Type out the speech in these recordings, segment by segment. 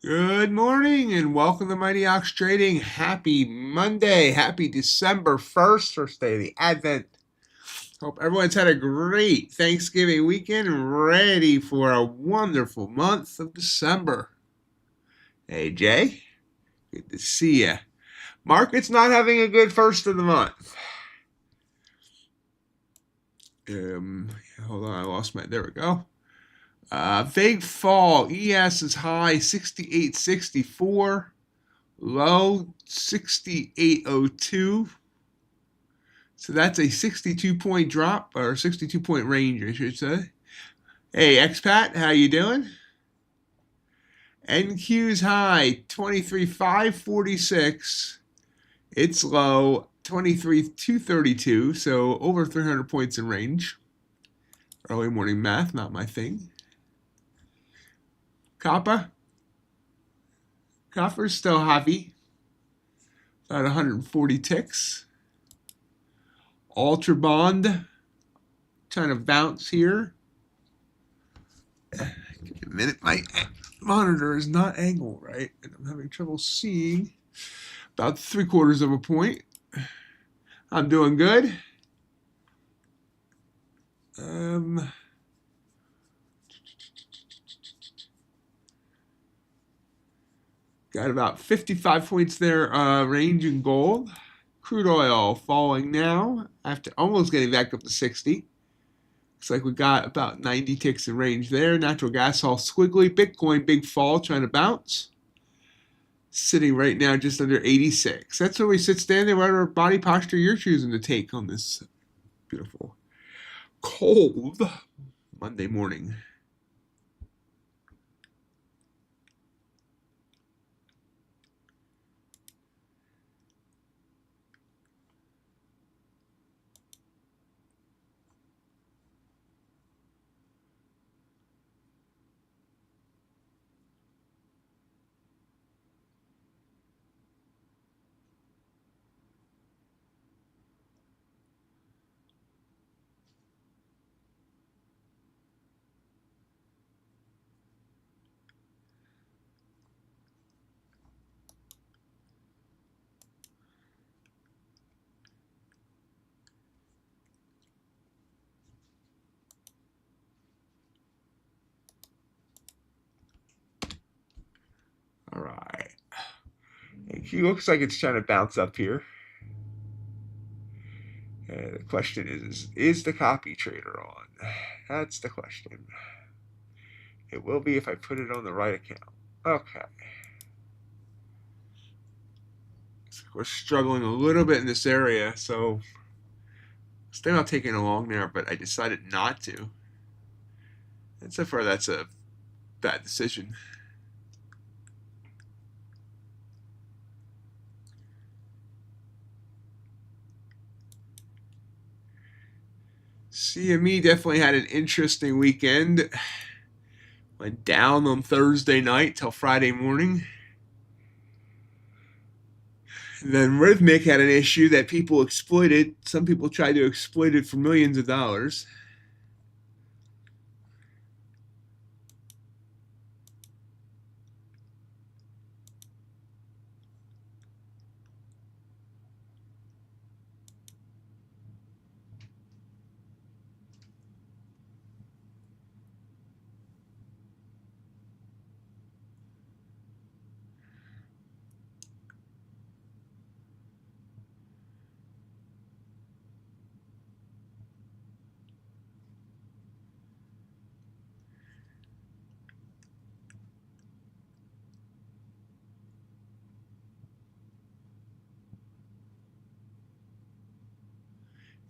Good morning and welcome to MightyOxTrading. Happy Monday. Happy December 1st, first day of the Advent. Hope everyone's had a great Thanksgiving weekend and ready for a wonderful month of December. Hey, Jay. Good to see you. Market's not having a good first of the month. Hold on, I lost my, there we go. Vague fall. ES is high 68.64. Low 68.02. So that's a 62-point drop, or 62-point range, I should say. Hey, expat, how you doing? NQ's high 23.546. Its low 23.232, so over 300 points in range. Early morning math, not my thing. Copper's still heavy, about 140 ticks. Ultra Bond trying to bounce here. Give me a minute, my monitor is not angled right, and I'm having trouble seeing. About 3/4 of a point. I'm doing good. Got about 55 points there, range in gold. Crude oil falling now after almost getting back up to 60. Looks like we got about 90 ticks in range there. Natural gas all squiggly. Bitcoin, big fall, trying to bounce. Sitting right now just under 86. That's where we sit standing, whatever body posture you're choosing to take on this beautiful cold Monday morning. All right. He looks like it's trying to bounce up here. The question is the copy trader on? That's the question. It will be if I put it on the right account. Okay. So we're struggling a little bit in this area, so still not taking a long there, but I decided not to. And so far, that's a bad decision. CME definitely had an interesting weekend. Went down on Thursday night till Friday morning. And then Rhythmic had an issue that people exploited. Some people tried to exploit it for millions of dollars.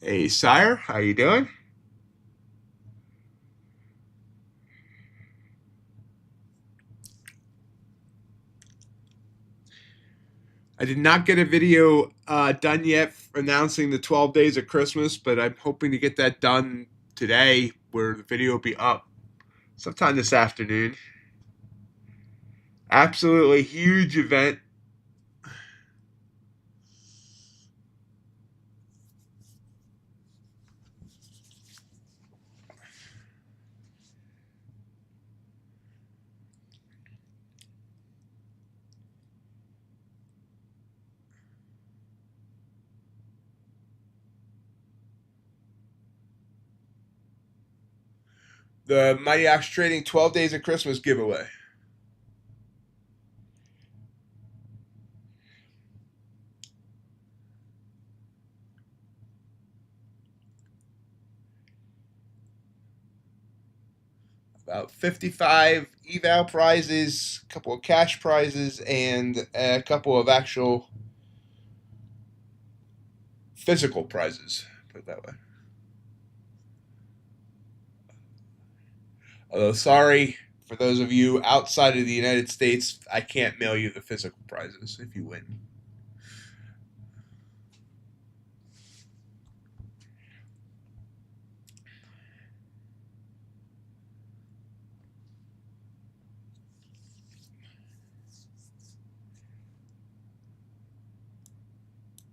Hey, Sire, how you doing? I did not get a video done yet announcing the 12 days of Christmas, but I'm hoping to get that done today, where the video will be up sometime this afternoon. Absolutely huge event. The MightyOxTrading 12 Days of Christmas giveaway. About 55 eval prizes, a couple of cash prizes, and a couple of actual physical prizes. Put it that way. Although, sorry for those of you outside of the United States, I can't mail you the physical prizes if you win.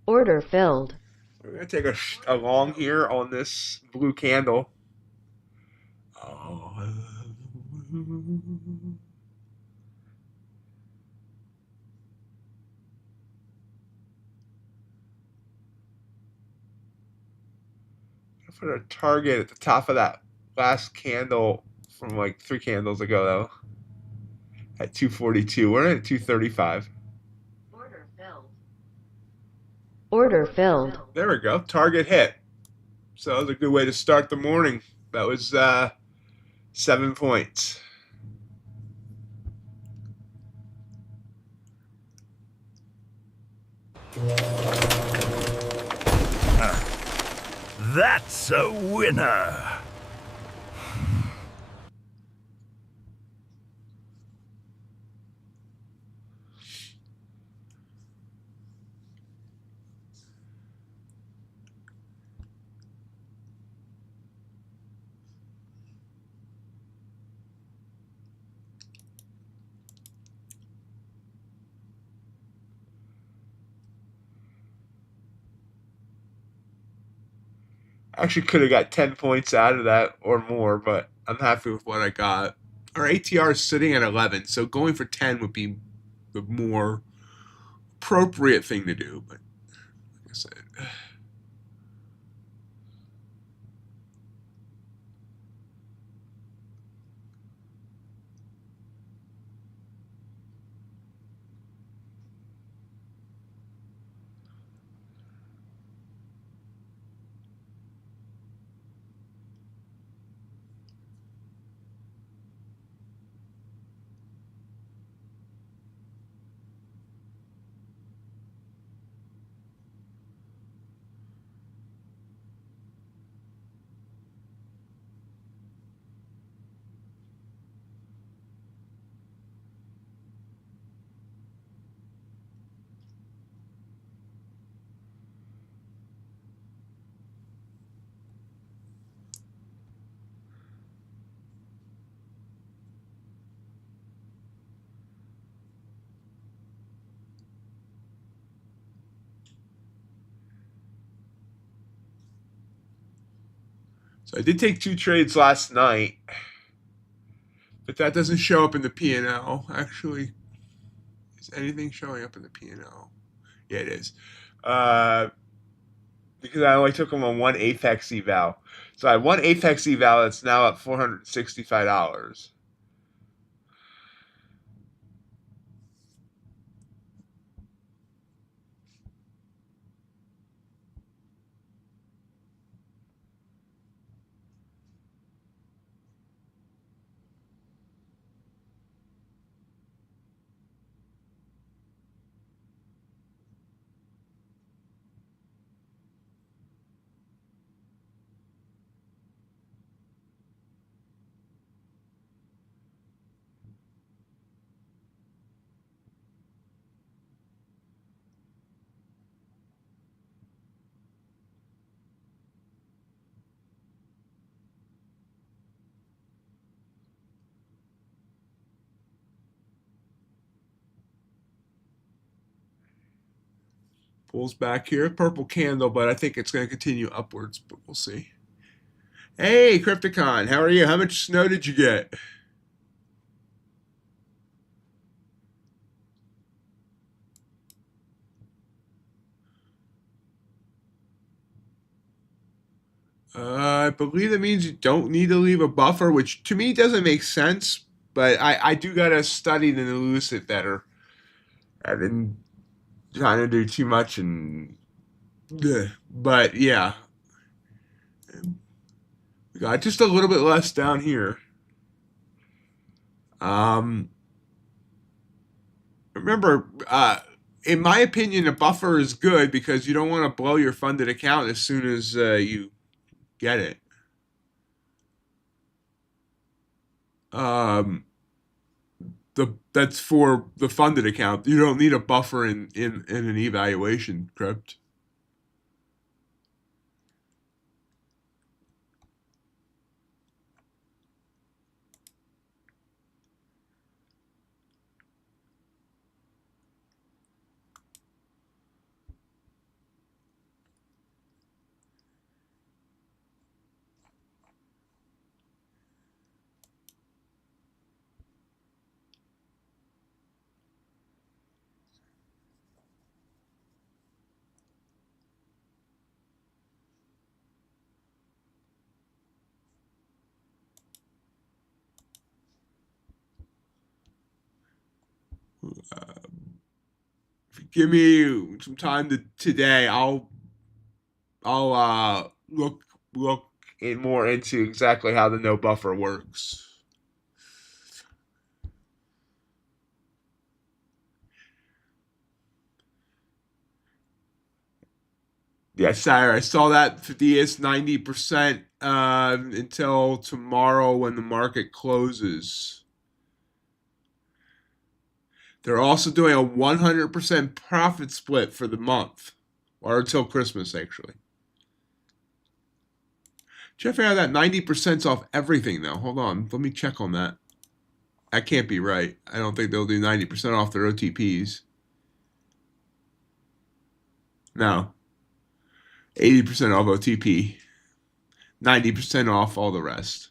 Order filled. We're going to take a long here on this blue candle. Oh. Put a target at the top of that last candle from like 3 candles ago, though. At 242. We're at 235. Order filled. Order filled. There we go. Target hit. So that was a good way to start the morning. That was 7 points. That's a winner. Actually could have got 10 points out of that or more, but I'm happy with what I got. Our ATR is sitting at 11, so going for 10 would be the more appropriate thing to do. But like I said, so I did take 2 trades last night, but that doesn't show up in the P&L. Actually, is anything showing up in the P&L? Yeah, it is. Because I only took them on 1 Apex eval. So I had 1 Apex eval that's now at $465. Pulls back here, purple candle, but I think it's going to continue upwards, but we'll see. Hey, Crypticon, how are you? How much snow did you get? I believe that means you don't need to leave a buffer, which to me doesn't make sense, but I do gotta study the elusive better. I've been trying to do too much and but yeah. We got just a little bit less down here. Um remember, in my opinion, a buffer is good because you don't want to blow your funded account as soon as you get it. Um, that's for the funded account. You don't need a buffer in an evaluation crypt. If you give me some time today, I'll look in more into exactly how the no buffer works. Yes, sire. I saw that 50 is 90% until tomorrow when the market closes. They're also doing a 100% profit split for the month, or until Christmas, actually. Check out that 90% off everything, though. Hold on. Let me check on that. That can't be right. I don't think they'll do 90% off their OTPs. No. 80% off OTP. 90% off all the rest.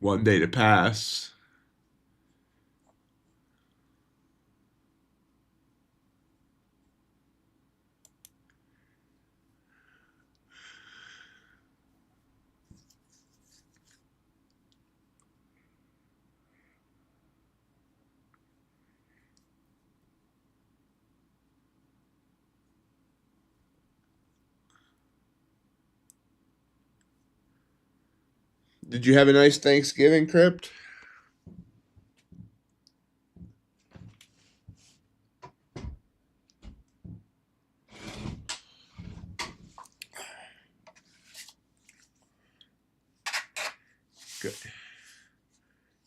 1 day to pass. Did you have a nice Thanksgiving, Crypt? Good.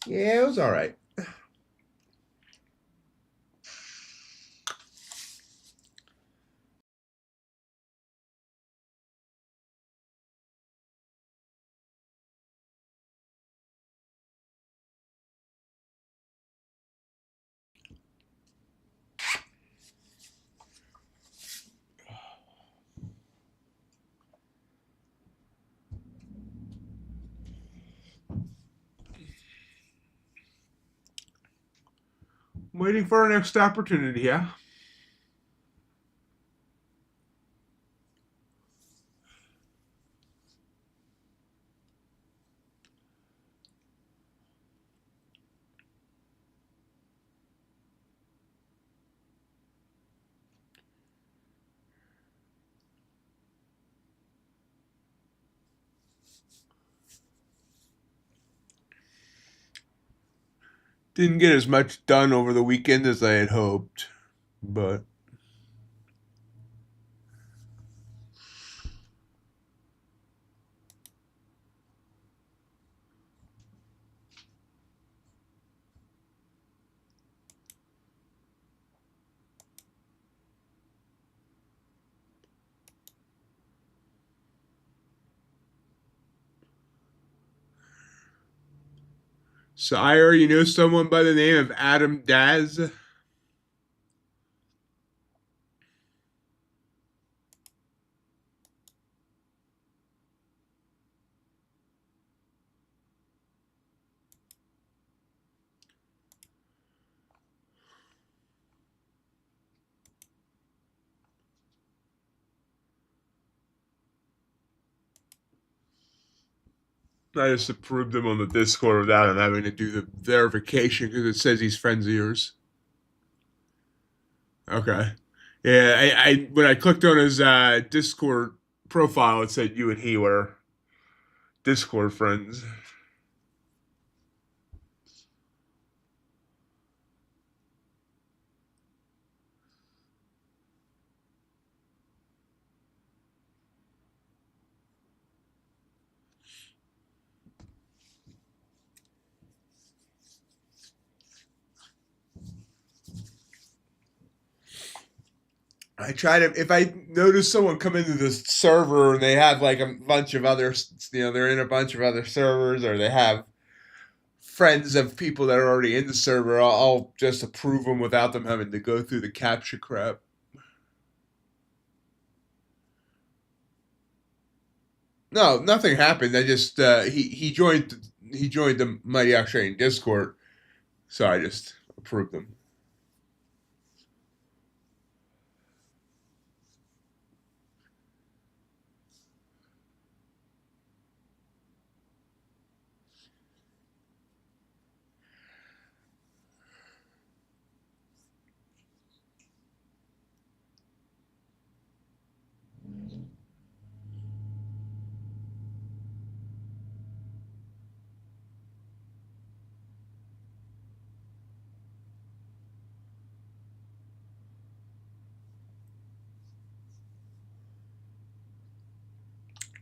Yeah, it was all right. Waiting for our next opportunity, yeah? Didn't get as much done over the weekend as I had hoped, but Sire, you know someone by the name of Adam Daz? I just approved him on the Discord without him having to do the verification because it says he's friends of yours. Okay. Yeah, I when I clicked on his Discord profile, it said you and he were Discord friends. I try to, if I notice someone come into this server and they have like a bunch of other, they're in a bunch of other servers, or they have friends of people that are already in the server, I'll just approve them without them having to go through the captcha crap. No, nothing happened. I just he joined the MightyOxTrading Discord, so I just approved them.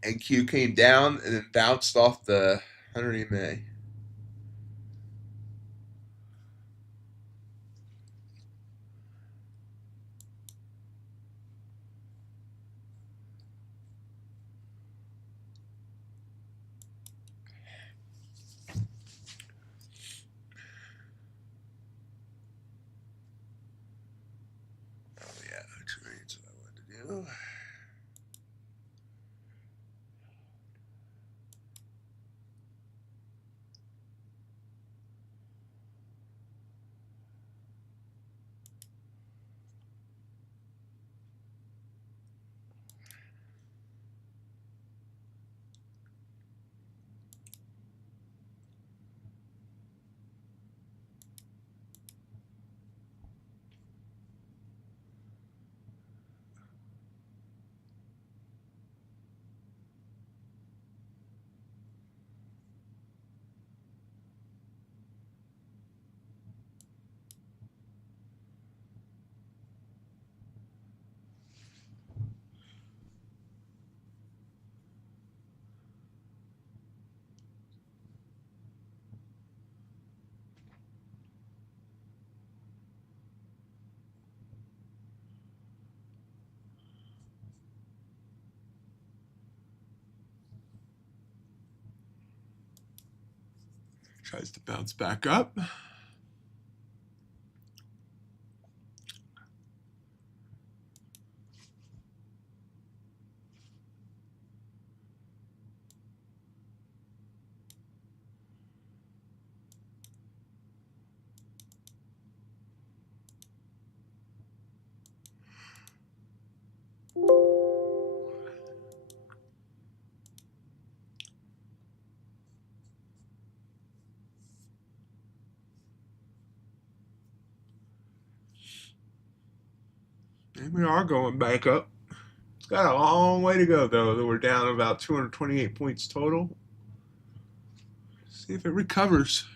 NQ came down and then bounced off the 100 EMA. Oh yeah, that's what I wanted to do. Tries to bounce back up. And we are going back up. It's got a long way to go, though. We're down about 228 points total. See if it recovers.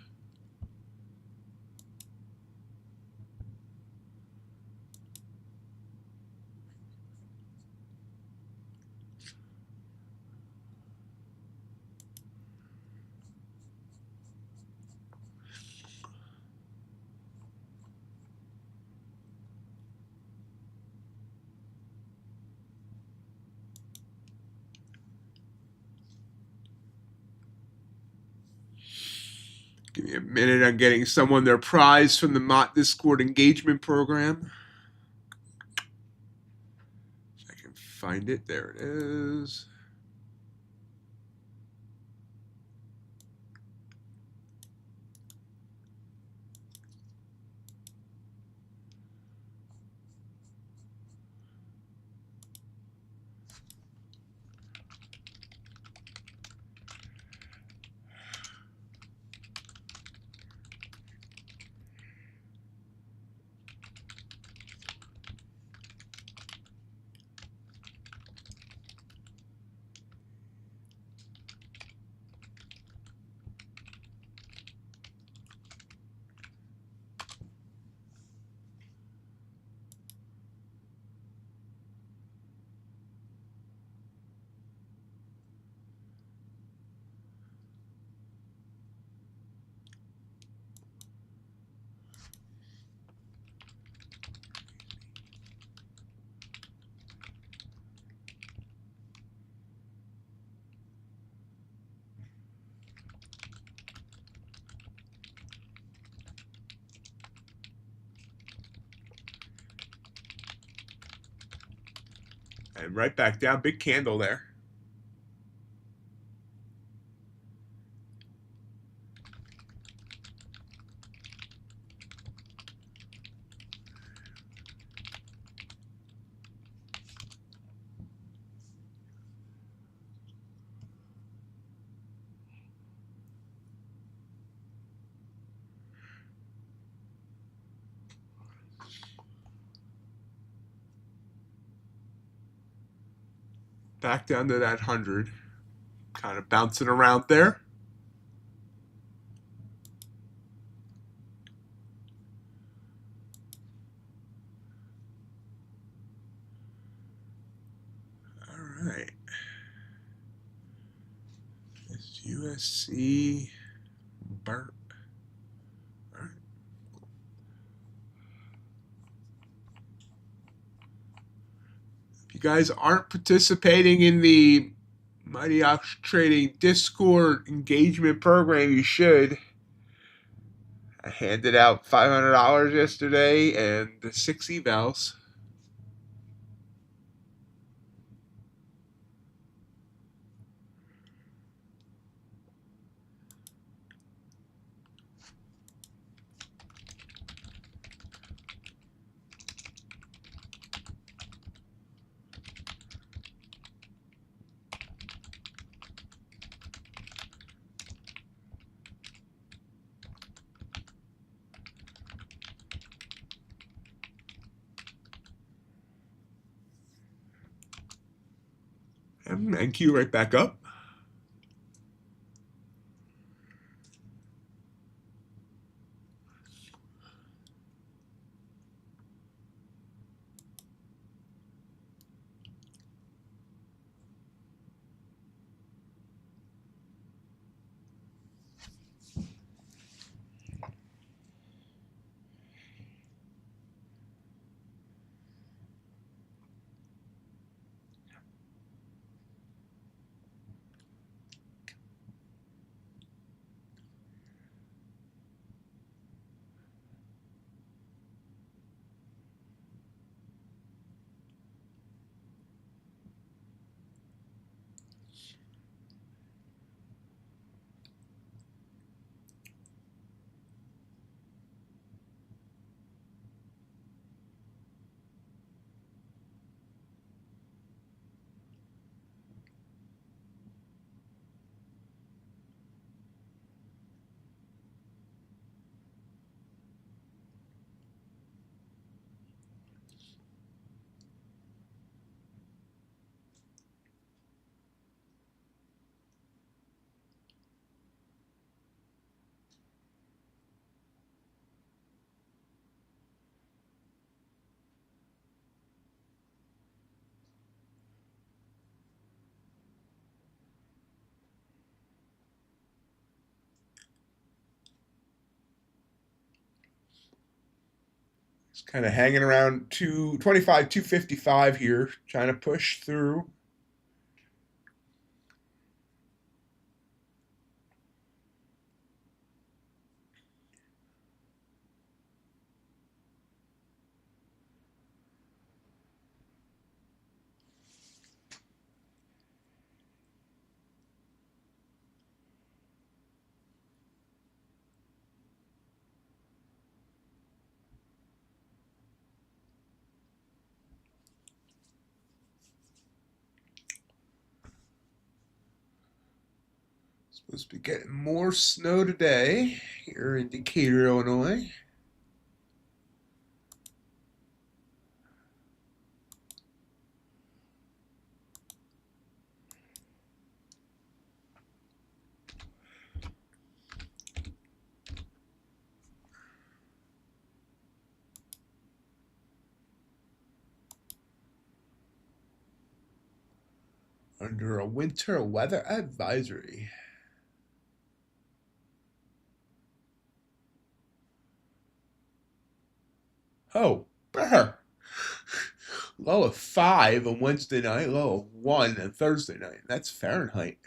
Give me a minute. I'm getting someone their prize from the Mott Discord engagement program. If I can find it. There it is. And right back down, big candle there. Back down to that 100. Kind of bouncing around there. All right. This USC burnt. All right. If you guys aren't participating in the MightyOxTrading Discord engagement program, you should. I handed out $500 yesterday and 6 evals. And NQ right back up. It's kind of hanging around 225, 255 here, trying to push through. Supposed to be getting more snow today here in Decatur, Illinois. Under a winter weather advisory. Oh, brr. Low of 5 on Wednesday night, low of 1 on Thursday night. That's Fahrenheit.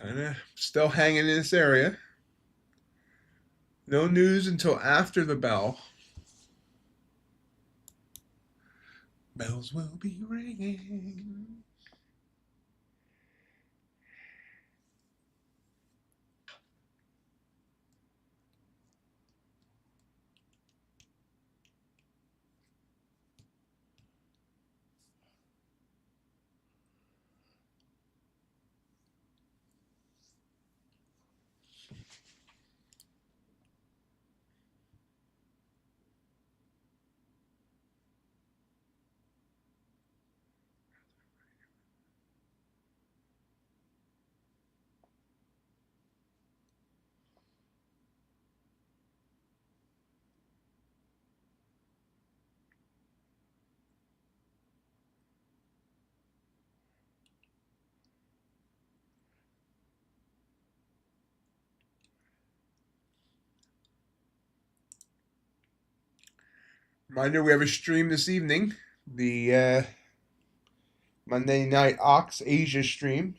Kind of still hanging in this area. No news until after the bell. Bells will be ringing. Reminder, we have a stream this evening. The Monday Night Ox Asia stream.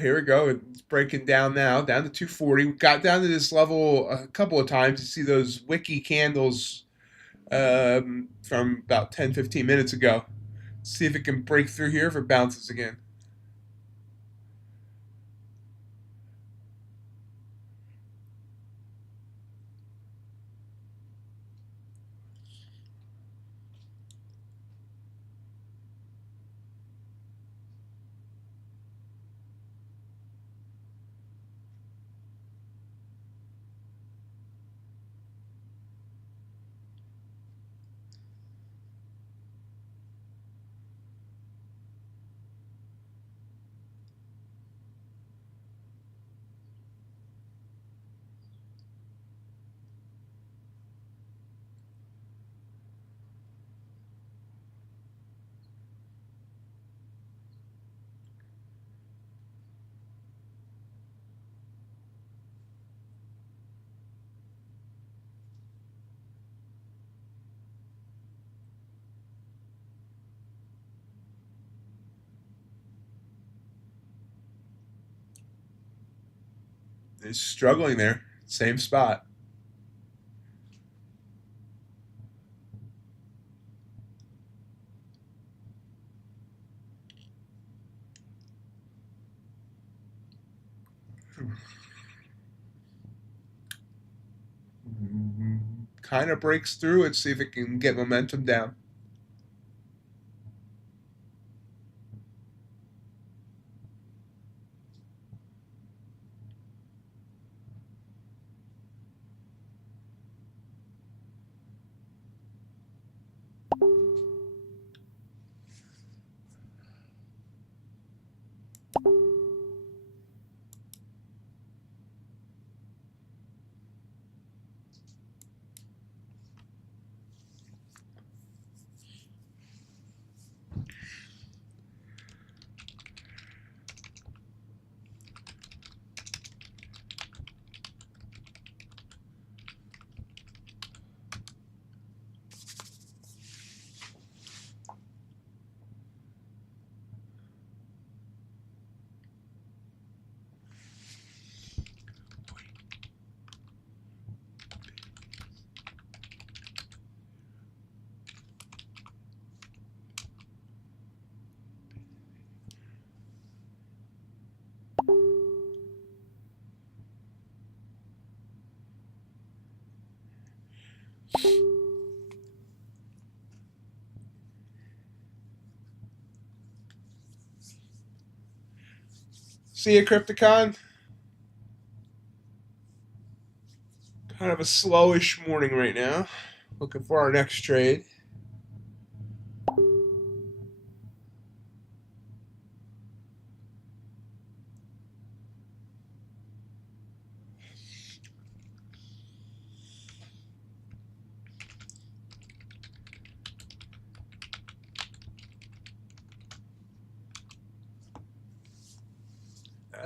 Here we go. It's breaking down now, down to 240. We got down to this level a couple of times. You see those wiki candles from about 10, 15 minutes ago. See if it can break through here if it bounces again. It's struggling there. Same spot. Kind of breaks through. Let's see if it can get momentum down. See you, Crypticon. Kind of a slowish morning right now. Looking for our next trade.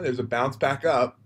There's a bounce back up.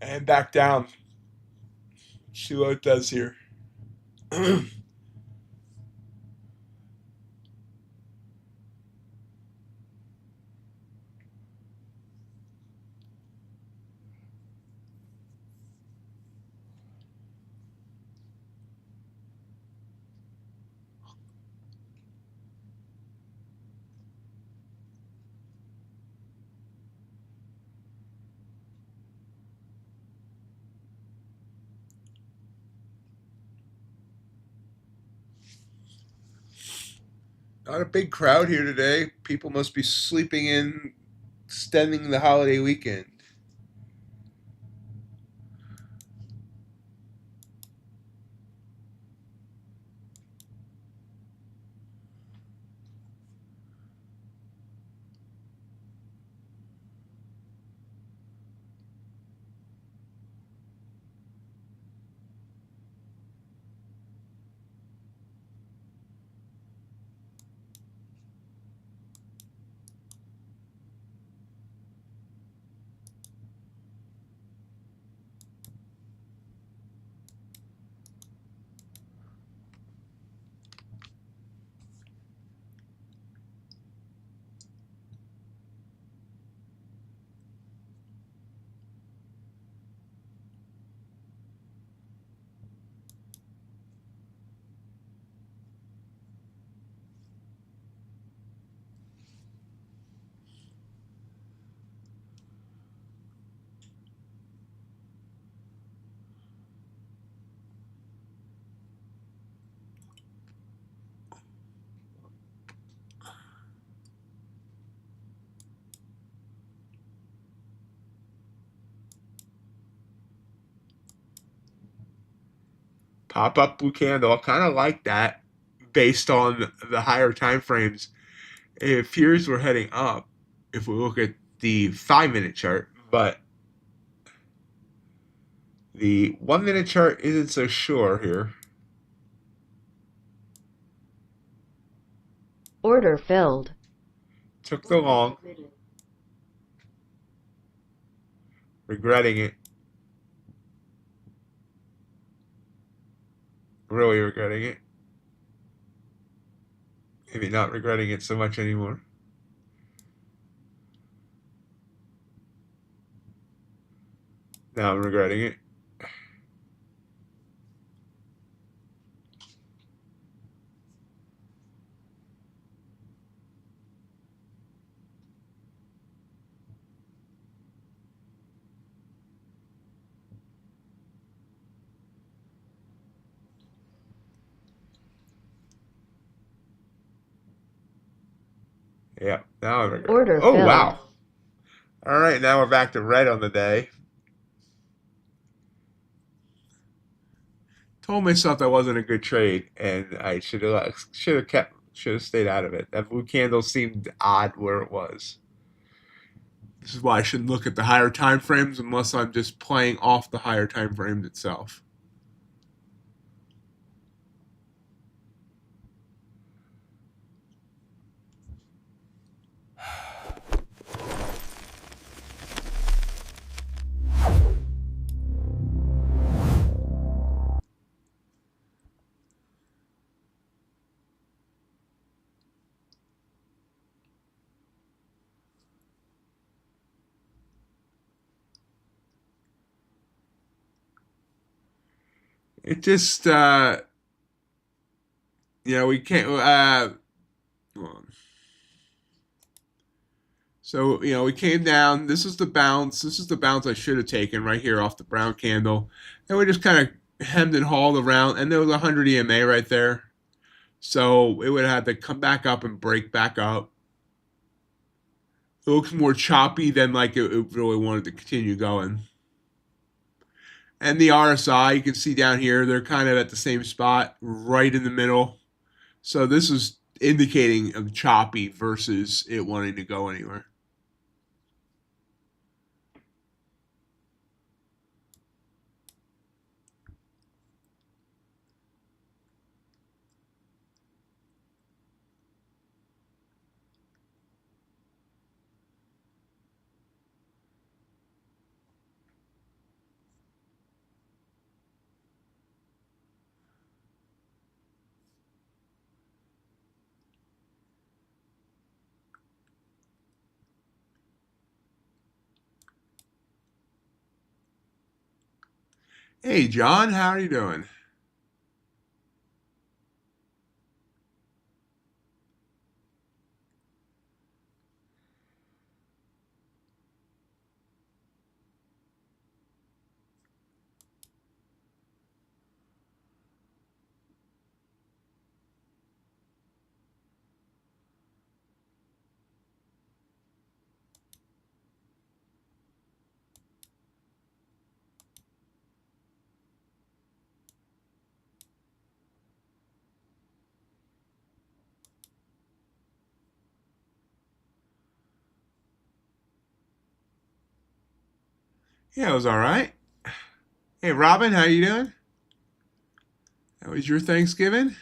And back down. See what it does here. Not a big crowd here today. People must be sleeping in, extending the holiday weekend. Pop up blue candle. I kind of like that based on the higher time frames. It appears we're heading up if we look at the 5-minute chart, but the 1-minute chart isn't so sure here. Order filled. Took the long. Regretting it. Really regretting it. Maybe not regretting it so much anymore. Now I'm regretting it. Yeah, now I'm regretting it. Order Oh, filled. wow. All right, now we're back to red on the day. Told myself that wasn't a good trade, and I should have stayed out of it. That blue candle seemed odd where it was. This is why I shouldn't look at the higher time frames unless I'm just playing off the higher time frames itself. It just, we can't, hold on. So, we came down. This is the bounce. This is the bounce I should have taken right here off the brown candle. And we just kind of hemmed and hauled around. And there was 100 EMA right there. So it would have to come back up and break back up. It looks more choppy than like it really wanted to continue going. And the RSI, you can see down here, they're kind of at the same spot, right in the middle. So this is indicating of choppy versus it wanting to go anywhere. Hey, John, how are you doing? Yeah, it was all right. Hey, Robin, how you doing? How was your Thanksgiving?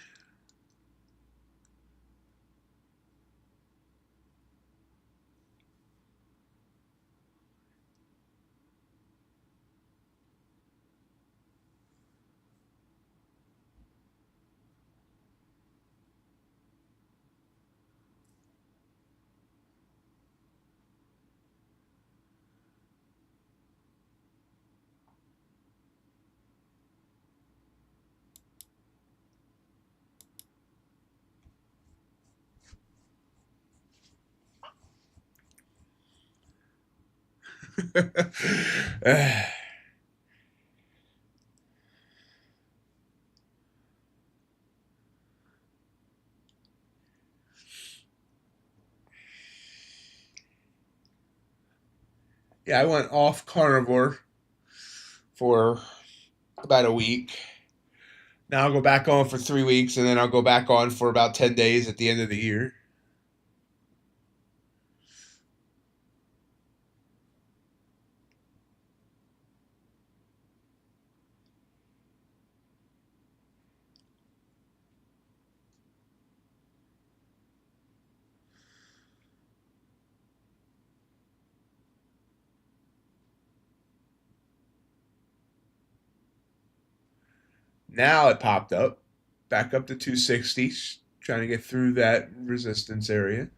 Yeah, I went off carnivore for about a week. Now I'll go back on for 3 weeks, and then I'll go back on for about 10 days at the end of the year. Now it popped up, back up to 260, trying to get through that resistance area.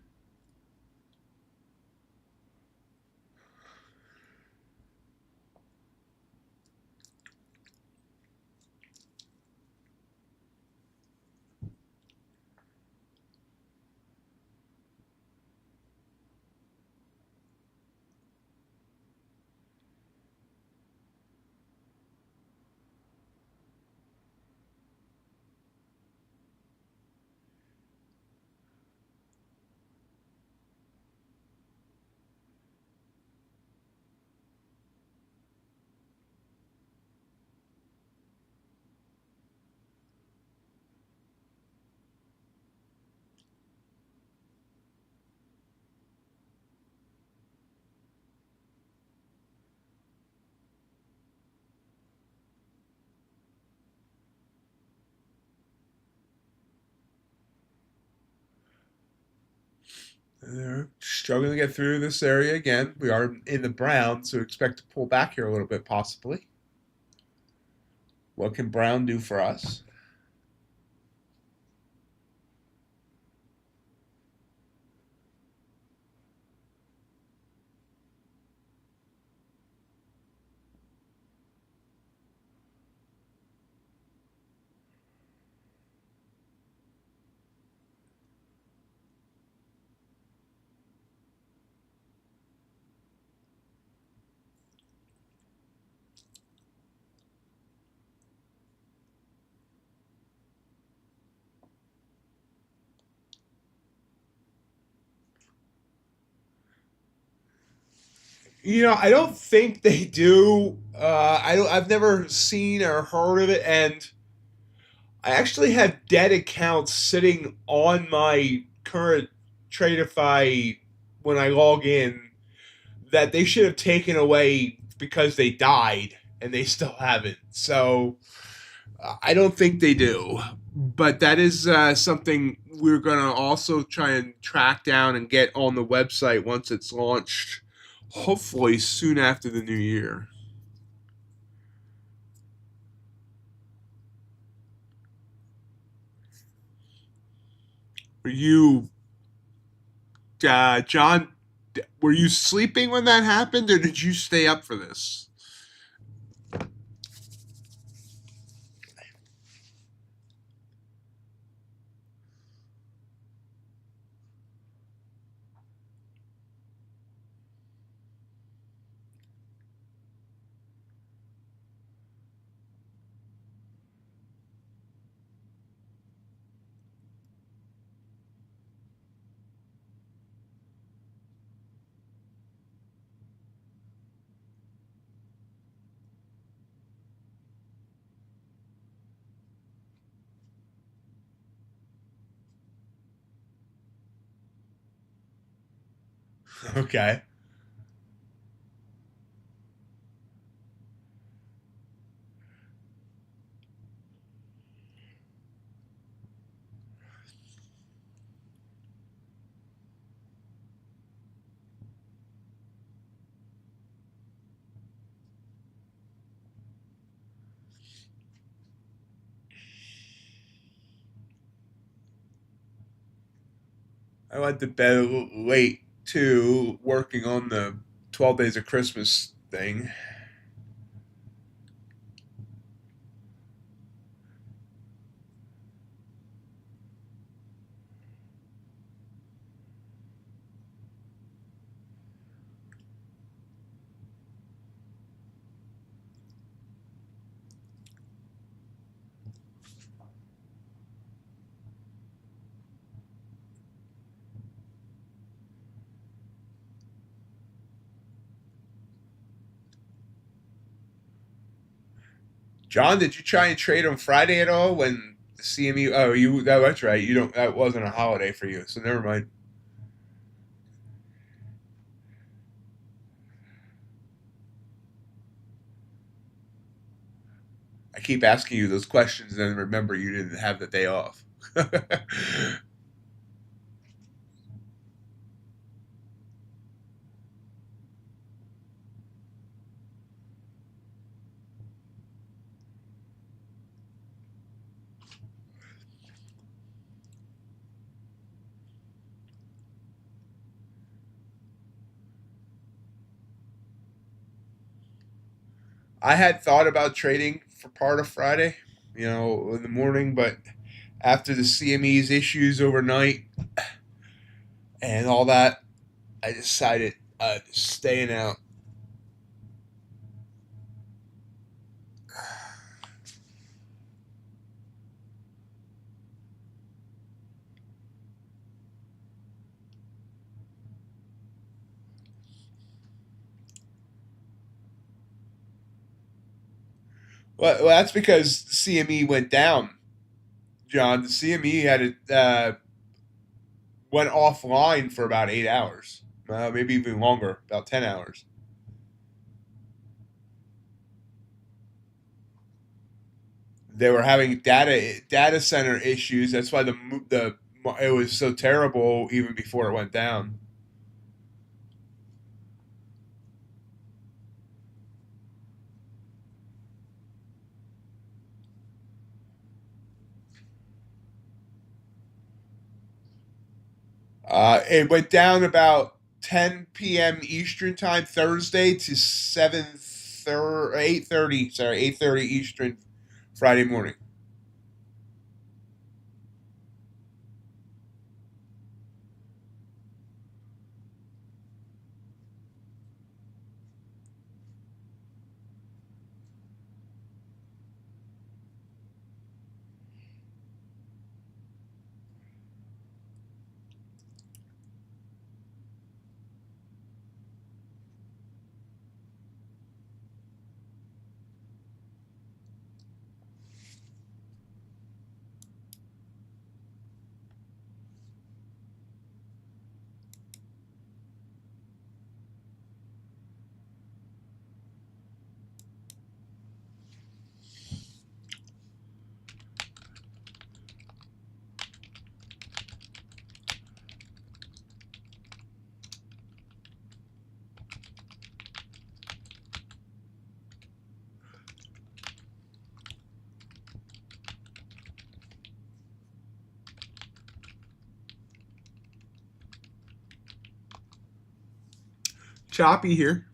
They're struggling to get through this area again. We are in the brown, so expect to pull back here a little bit, possibly. What can brown do for us? I don't think they do. I've never seen or heard of it, and I actually have dead accounts sitting on my current Tradeify when I log in that they should have taken away because they died, and they still haven't. So I don't think they do. But that is something we're going to also try and track down and get on the website once it's launched, hopefully soon after the new year. Were you, John, were you sleeping when that happened, or did you stay up for this? Okay. I went to bed a little late too, working on the 12 Days of Christmas thing. John, did you try and trade on Friday at all when the CME? Oh, that's right. You don't. That wasn't a holiday for you, so never mind. I keep asking you those questions and then remember you didn't have the day off. I had thought about trading for part of Friday, in the morning, but after the CME's issues overnight and all that, I decided staying out. Well, that's because CME went down, John. The CME had it went offline for about 8 hours, maybe even longer, about 10 hours. They were having data center issues. That's why the it was so terrible even before it went down. It went down about 10 p.m. Eastern time Thursday to 8:30. Sorry, 8:30 Eastern Friday morning. choppy here.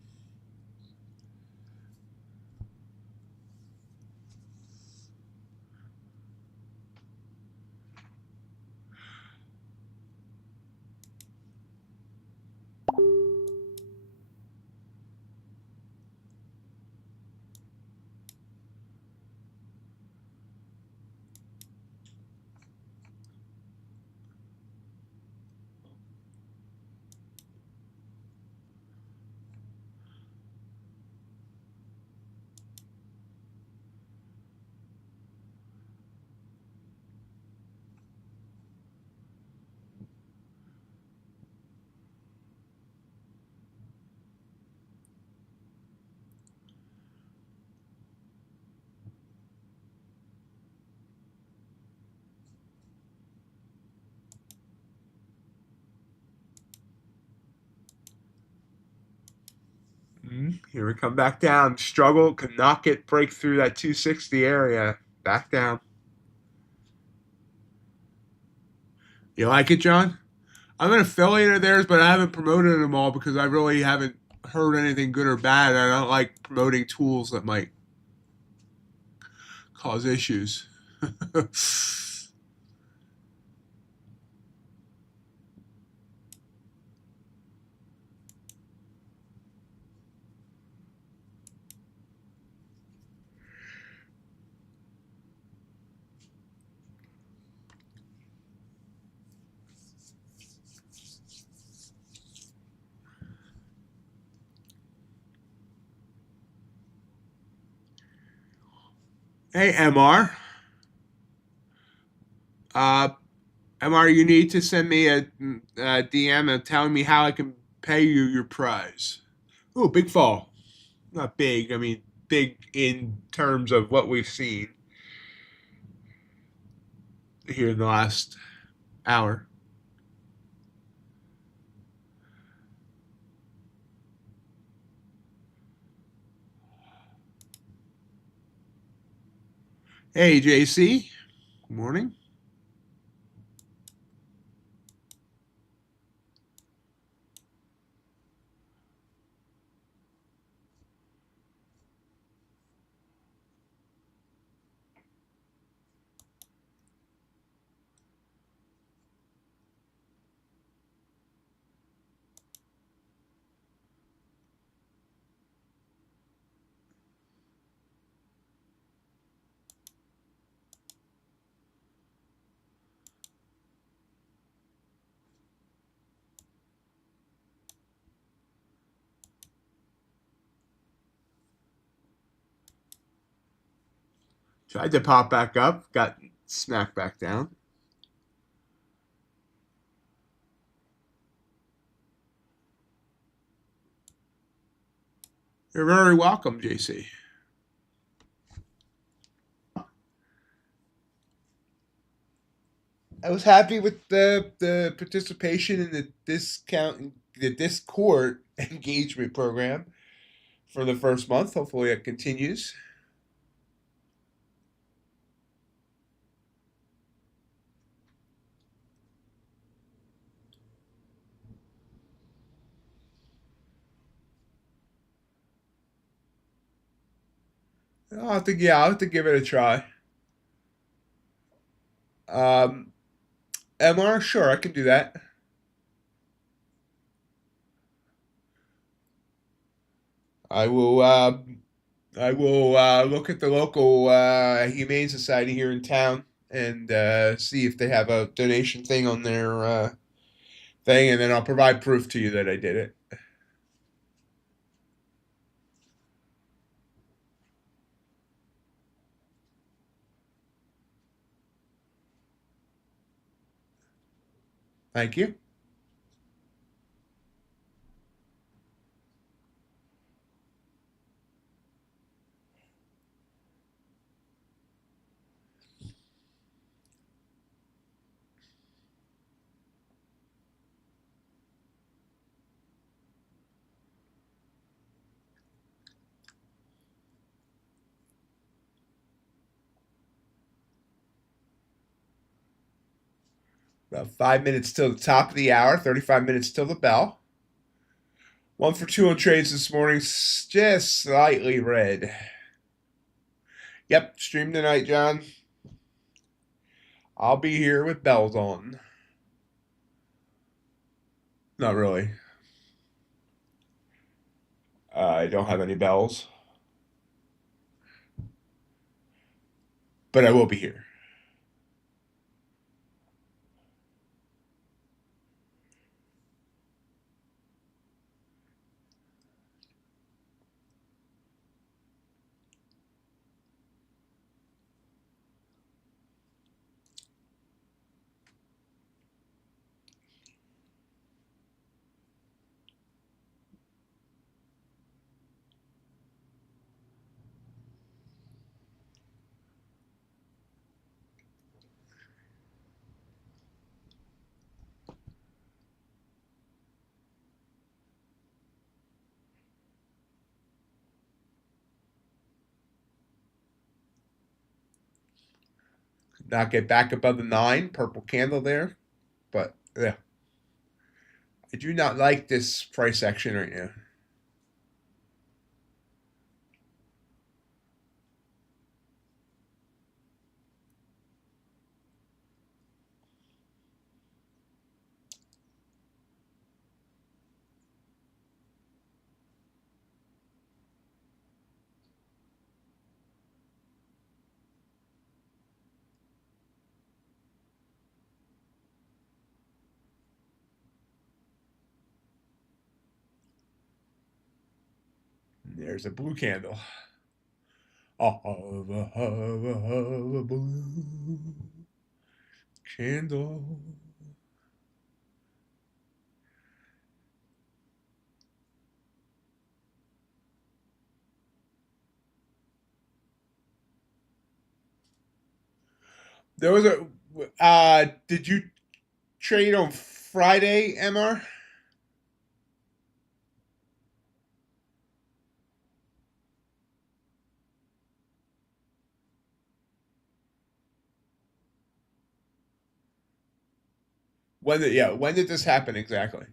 Here we come back down. Struggle, could not break through that 260 area. Back down. You like it, John? I'm an affiliate of theirs, but I haven't promoted them all because I really haven't heard anything good or bad. I don't like promoting tools that might cause issues. Hey, MR. MR, you need to send me a DM and telling me how I can pay you your prize. Ooh, big fall. Not big. I mean, big in terms of what we've seen here in the last hour. Hey, JC. Good morning. Tried to pop back up, got smacked back down. You're very welcome, JC. I was happy with the participation in the Discord engagement program for the first month. Hopefully it continues. I'll have to give it a try. Um, MR, sure, I can do that. I will. I will look at the local humane society here in town and see if they have a donation thing on their thing, and then I'll provide proof to you that I did it. Thank you. About 5 minutes till the top of the hour, 35 minutes till the bell. 1 for 2 on trades this morning, just slightly red. Yep, stream tonight, John. I'll be here with bells on. Not really. I don't have any bells. But I will be here. Not get back above the 9, purple candle there. But, yeah. I do not like this price action right now. There's a blue candle. Oh, a blue candle. There was a. Did you trade on Friday, MR? When did this happen exactly?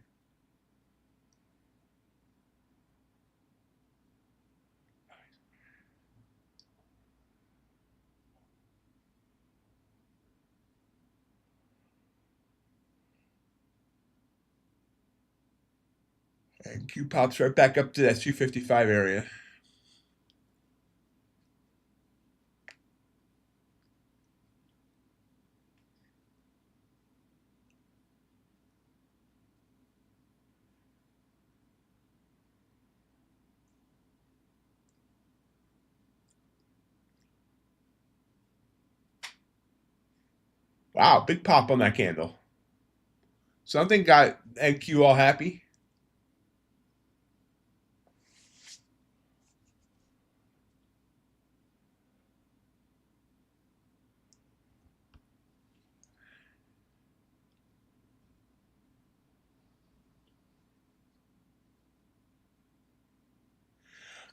And Q pops right back up to that 255 area. Wow, big pop on that candle. Something got NQ all happy.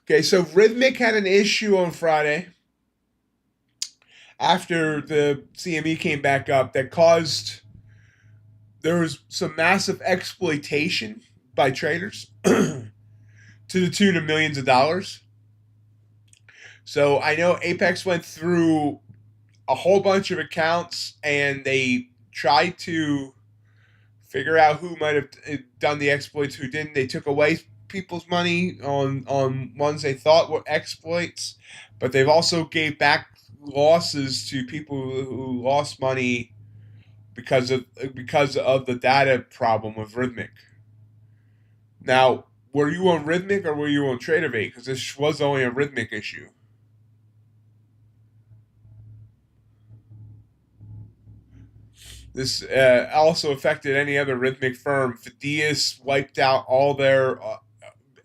Okay, so Rhythmic had an issue on Friday after the CME came back up that caused there was some massive exploitation by traders to the tune of millions of dollars. So I know Apex went through a whole bunch of accounts and they tried to figure out who might have done the exploits, who didn't. They took away people's money on ones they thought were exploits, but they've also gave back losses to people who lost money because of the data problem with Rhythmic. Now, were you on Rhythmic or were you on Tradovate? Because this was only a Rhythmic issue. This also affected any other Rhythmic firm. Fidias wiped out all their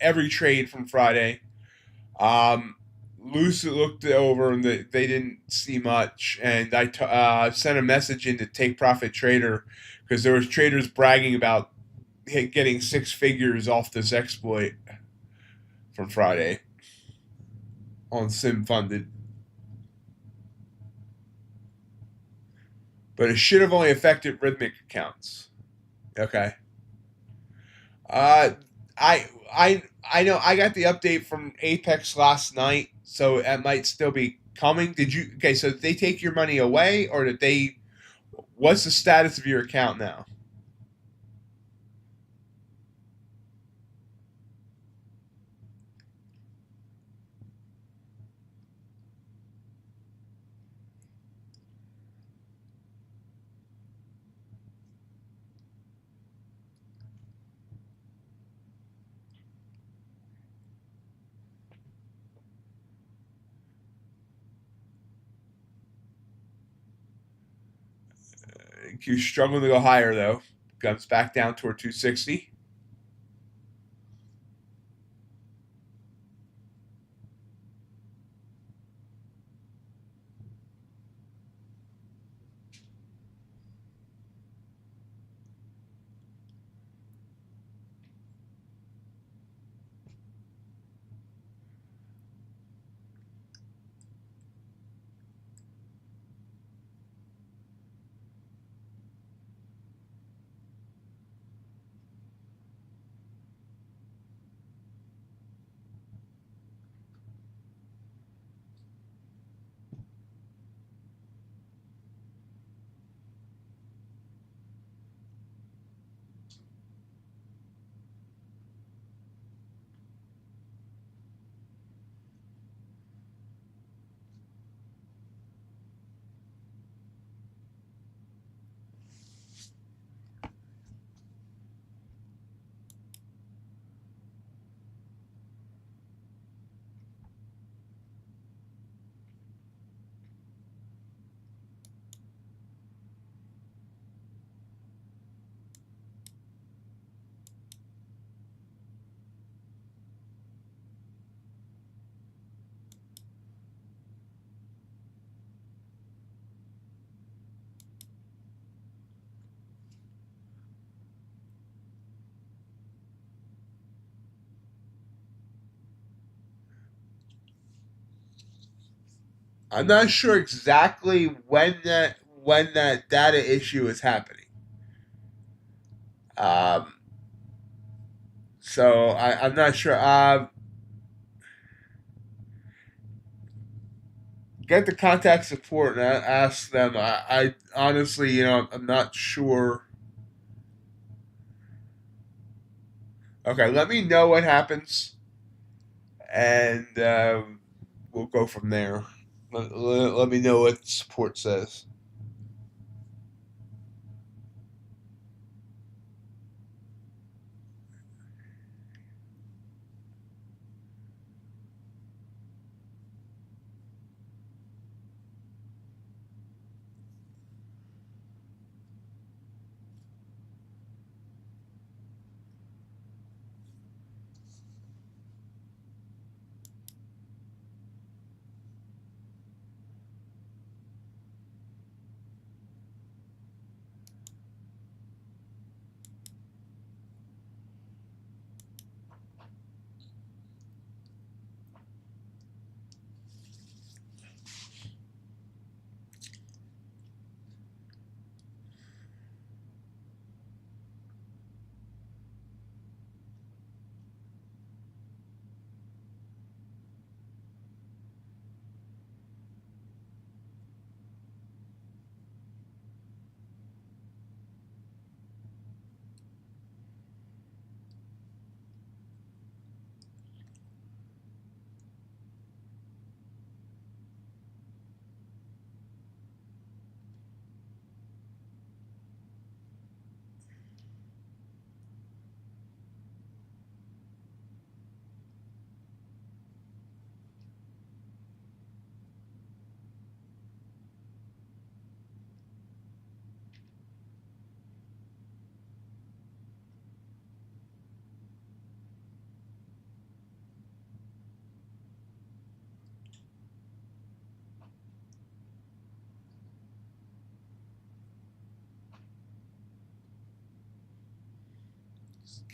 every trade from Friday. Lucid looked over and they didn't see much. And I sent a message in to Take Profit Trader because there was traders bragging about getting 6 figures off this exploit from Friday on Sim Funded. But it should have only affected Rhythmic accounts. Okay. I know I got the update from Apex last night, so it might still be coming. Did you? Okay, so did they take your money away, or did they? What's the status of your account now? You're struggling to go higher though. Guns back down toward 260. I'm not sure exactly when that data issue is happening. Um, so I'm not sure. Get the contact support and ask them. I honestly, I'm not sure. Okay, let me know what happens, and we'll go from there. Let me know what support says.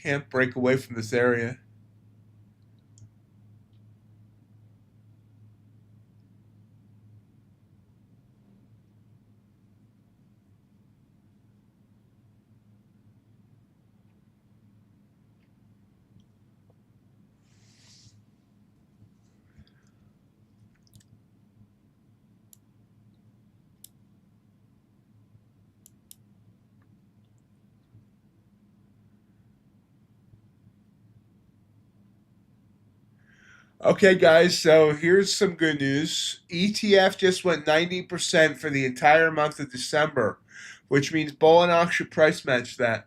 Can't break away from this area. Okay, guys, so here's some good news. ETF just went 90% for the entire month of December, which means Bull and Ox should price match that.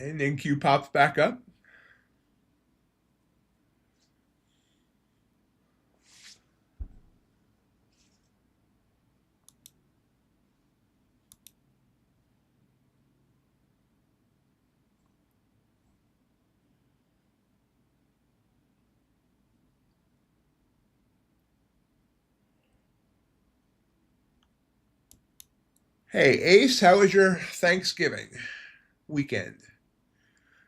And NQ pops back up. Hey, Ace, how was your Thanksgiving weekend?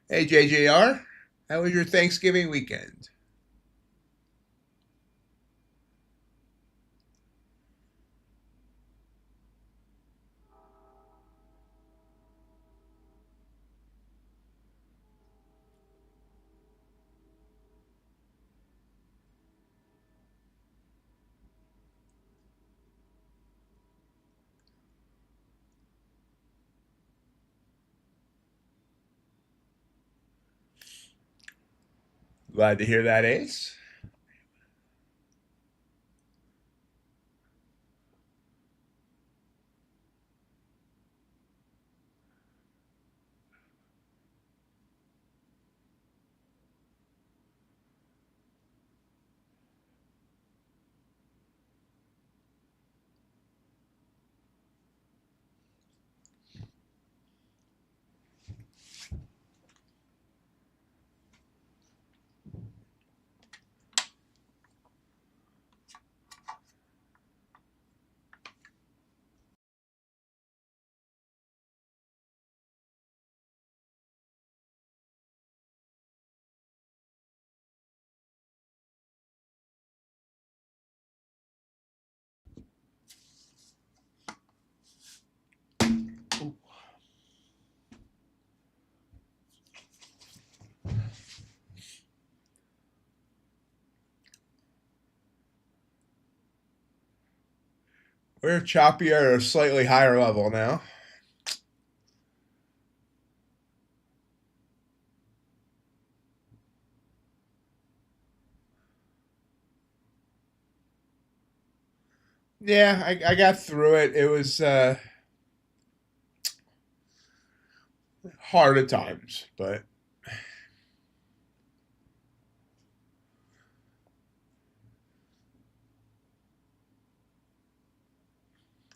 Hey, JJR, how was your Thanksgiving weekend? Glad to hear that, Ace. We're choppy at a slightly higher level now. Yeah, I got through it. It was hard at times, but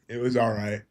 it was all right.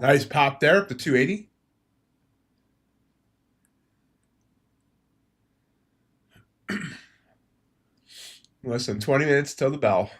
Nice pop there up to 280. Less than 20 minutes till the bell.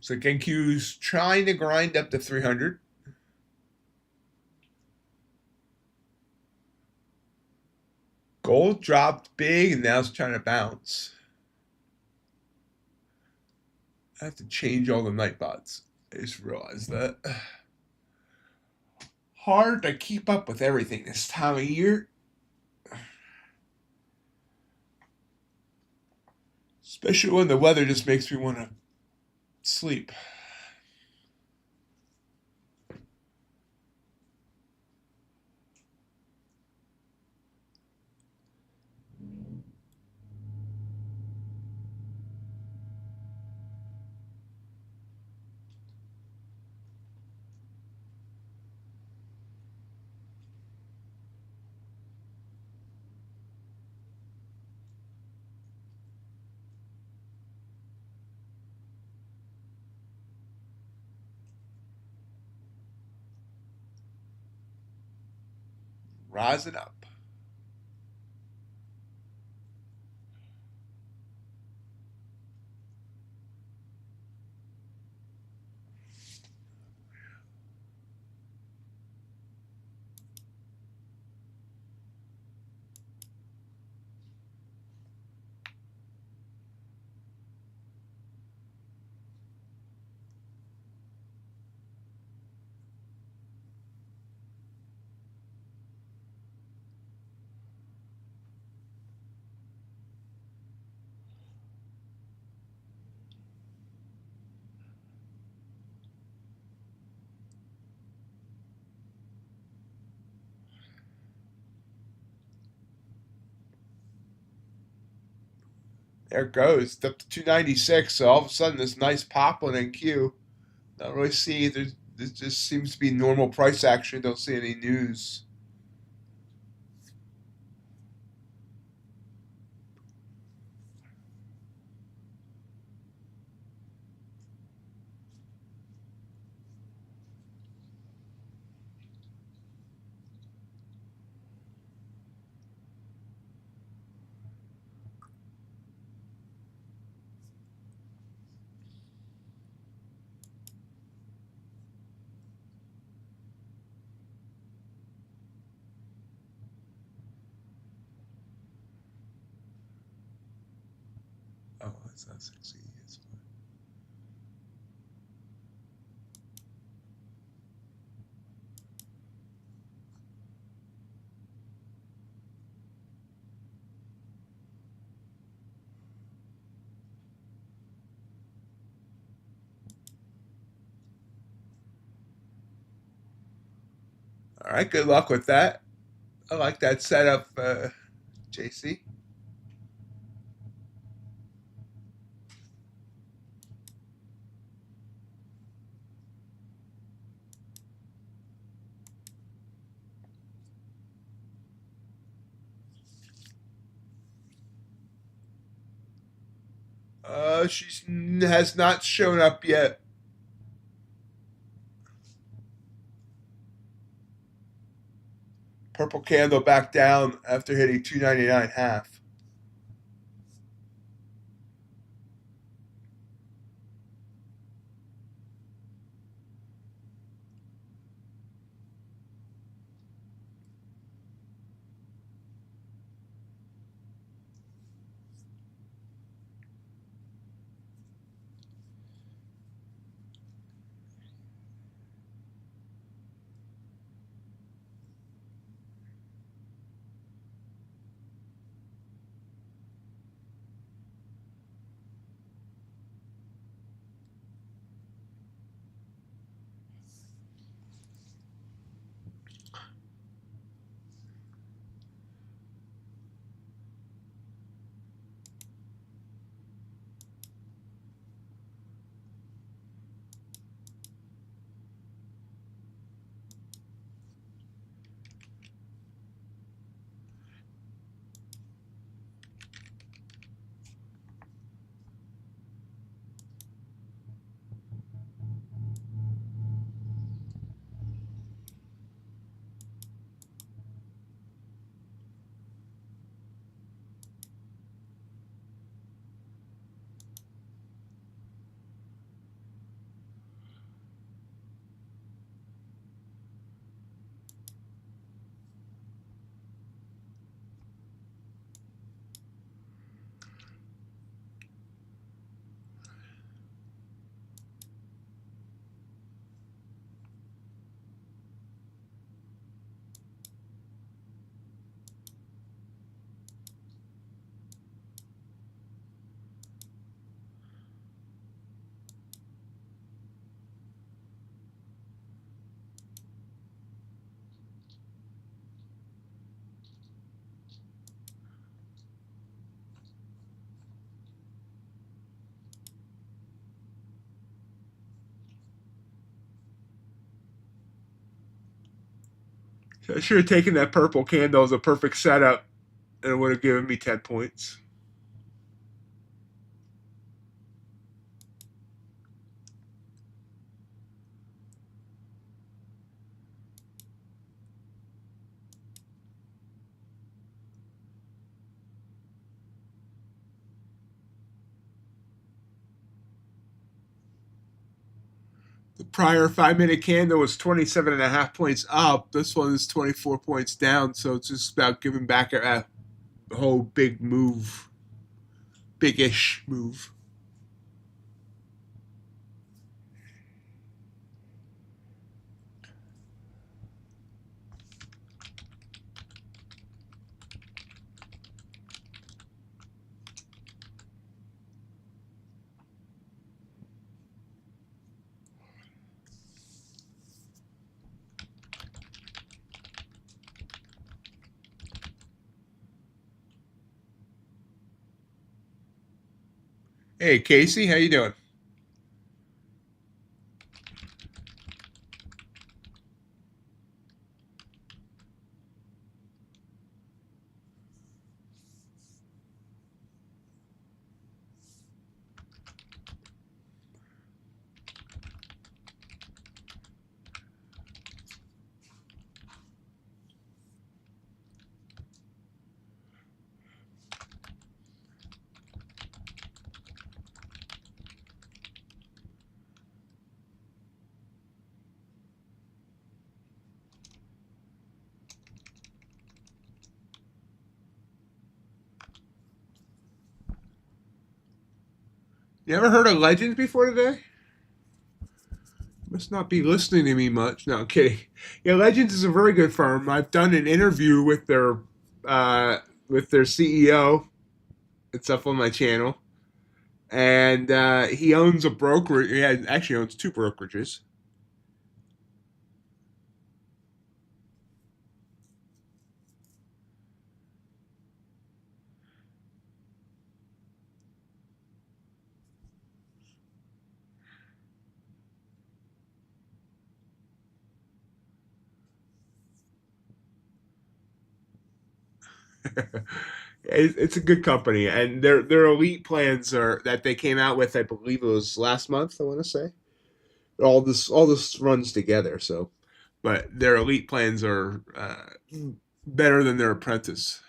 So Genkyu's trying to grind up to 300. Gold dropped big and now it's trying to bounce. I have to change all the night bots. I just realized that. Hard to keep up with everything this time of year. Especially when the weather just makes me want to sleep. Rising up. There it goes. It's up to 296. So all of a sudden, this nice pop on NQ. Not really see. This just seems to be normal price action. Don't see any news. Oh, that's not 60. It's fine. All right, good luck with that. I like that setup, JC. She has not shown up yet. Purple candle back down after hitting 299.5. So I should have taken that purple candle as a perfect setup, and it would have given me 10 points. The prior 5-minute candle was 27.5 points up. This one is 24 points down, so it's just about giving back a whole big move, big-ish move. Hey, Casey, how you doing? You ever heard of Legends before today? Must not be listening to me much. No, I'm kidding. Yeah, Legends is a very good firm. I've done an interview with their CEO. It's up on my channel, and he owns a broker. Actually owns two brokerages. It's a good company, and their elite plans are that they came out with. I believe it was last month. I want to say all this runs together. So, but their elite plans are better than their apprentice.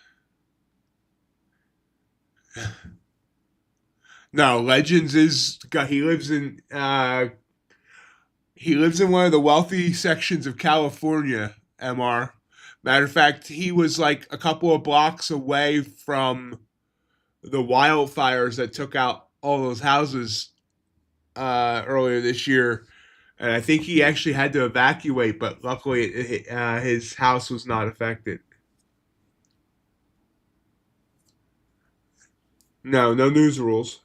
No, Legends is he lives in one of the wealthy sections of California. Mr. Matter of fact, he was like a couple of blocks away from the wildfires that took out all those houses earlier this year, and I think he actually had to evacuate, but luckily his house was not affected. No, no news rules.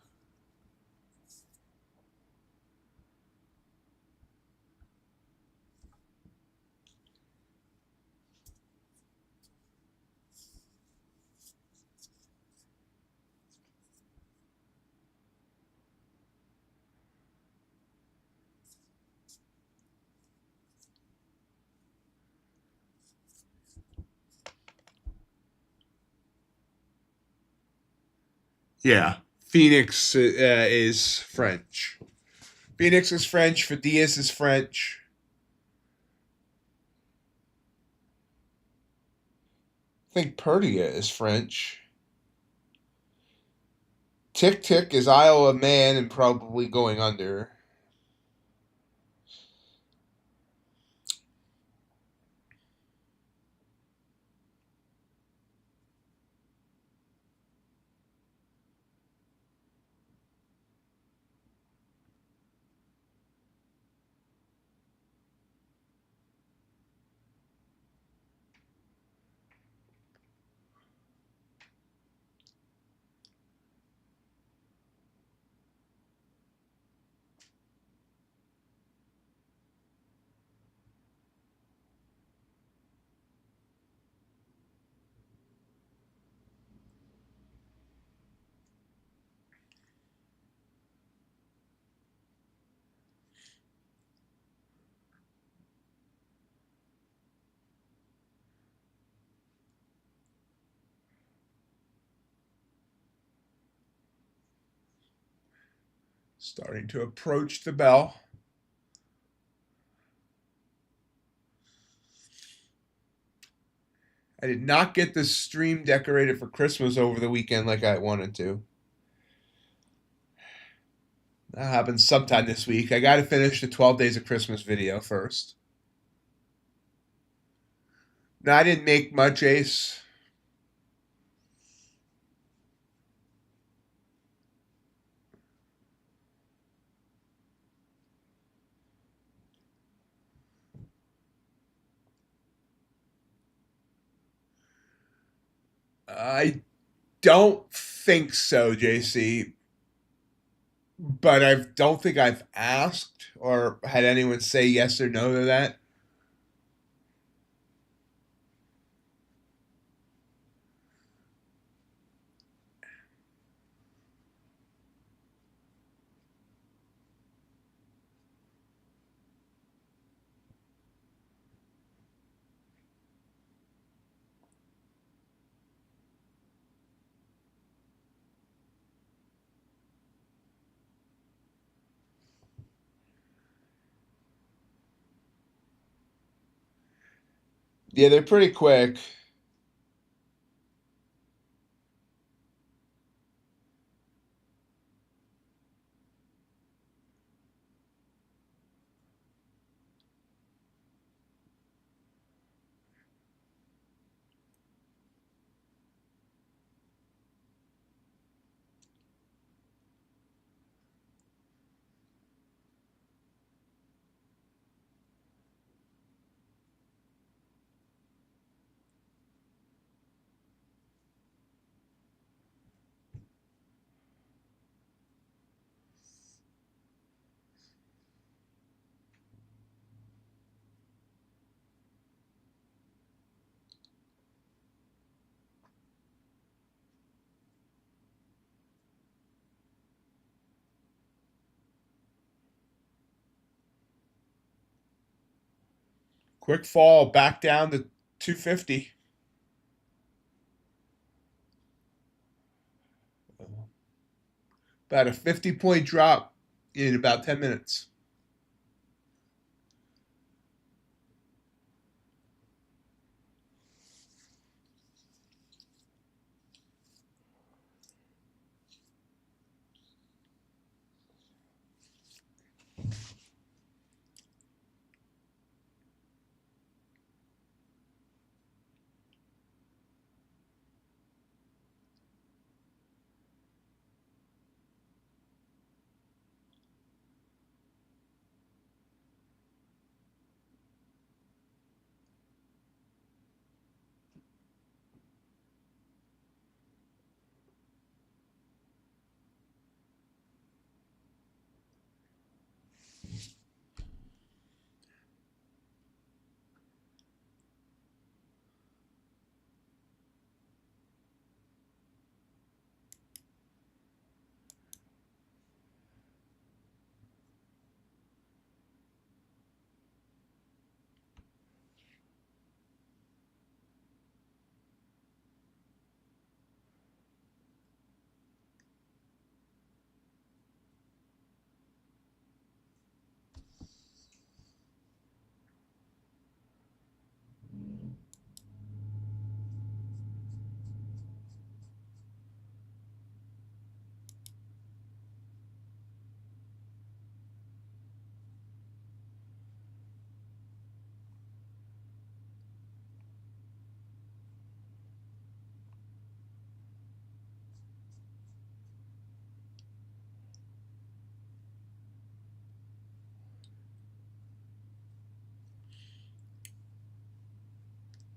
Yeah, Phoenix is French. Phoenix is French. Fadias is French. I think Perdia is French. Tick Tick is Isle of Man and probably going under. Starting to approach the bell. I did not get the stream decorated for Christmas over the weekend like I wanted to. That happens sometime this week. I got to finish the 12 Days of Christmas video first. No, I didn't make much, Ace. I don't think so, JC. But I don't think I've asked or had anyone say yes or no to that. Yeah, they're pretty quick. Quick fall back down to 250. About a 50-point drop in about 10 minutes.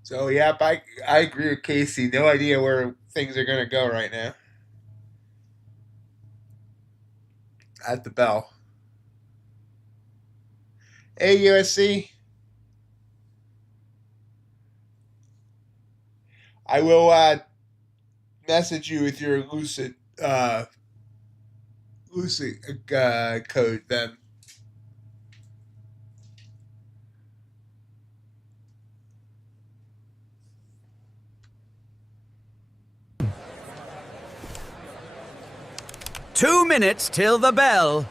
So, yeah, I agree with Casey. No idea where things are going to go right now. At the bell. Hey, USC. I will message you with your lucid code then. "2 minutes till the bell."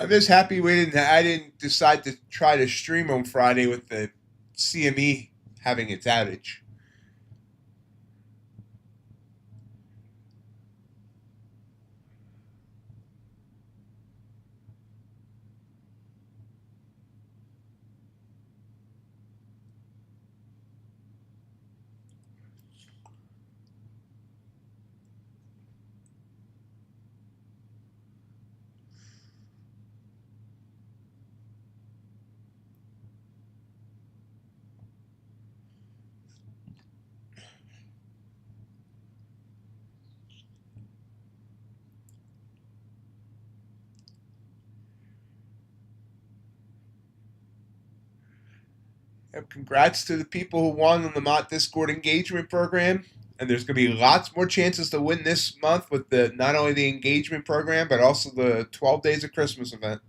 I'm just happy I didn't decide to try to stream on Friday with the CME having its outage. Congrats to the people who won on the Mott Discord engagement program. And there's going to be lots more chances to win this month with the not only the engagement program, but also the 12 Days of Christmas event.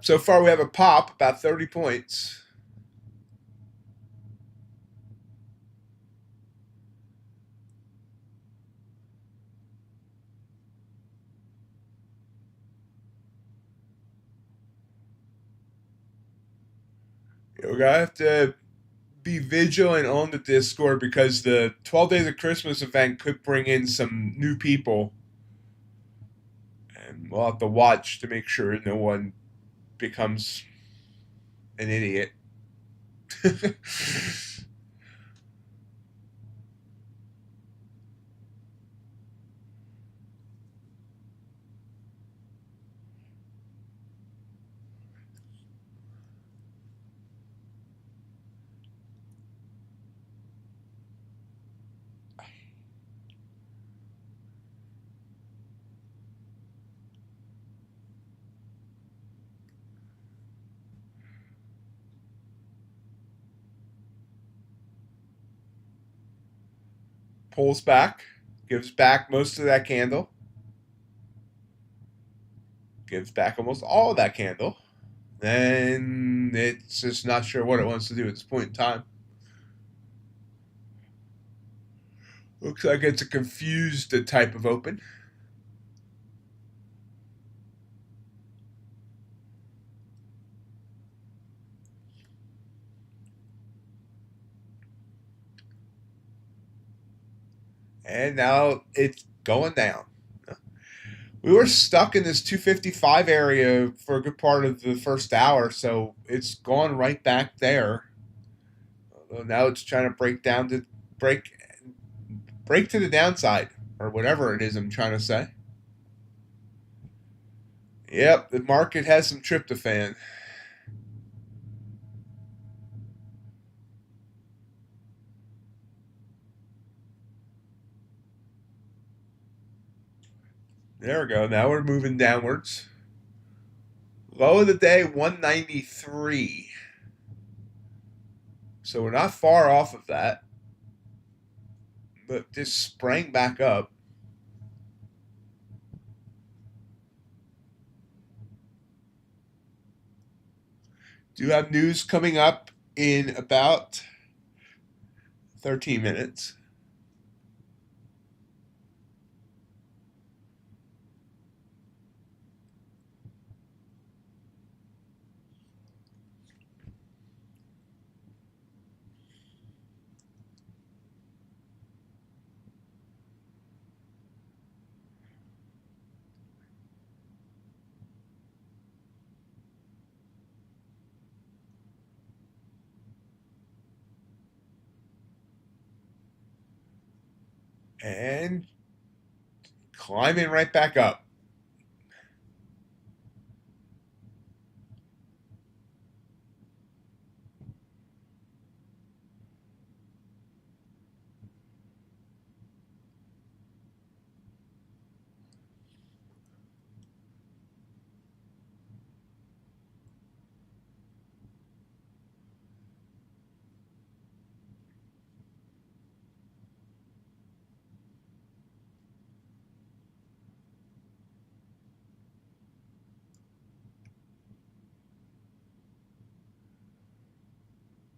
So far, we have a pop, about 30 points. We're going to have to be vigilant on the Discord because the 12 Days of Christmas event could bring in some new people. And we'll have to watch to make sure no one becomes an idiot. Pulls back, gives back most of that candle, gives back almost all of that candle. Then it's just not sure what it wants to do at this point in time. Looks like it's a confused type of open. And now it's going down. We were stuck in this 255 area for a good part of the first hour, so it's gone right back there. Although now it's trying to break to the downside, or whatever it is I'm trying to say. Yep, the market has some tryptophan. There we go. Now we're moving downwards. Low of the day, 193. So we're not far off of that. But just sprang back up. Do have news coming up in about 13 minutes. And climbing right back up.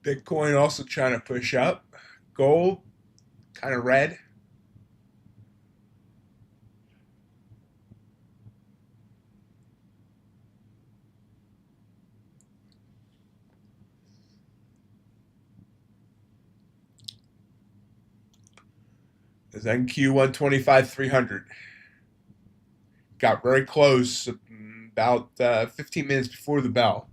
Bitcoin also trying to push up. Gold, kind of red. There's NQ 125 300. Got very close about 15 minutes before the bell.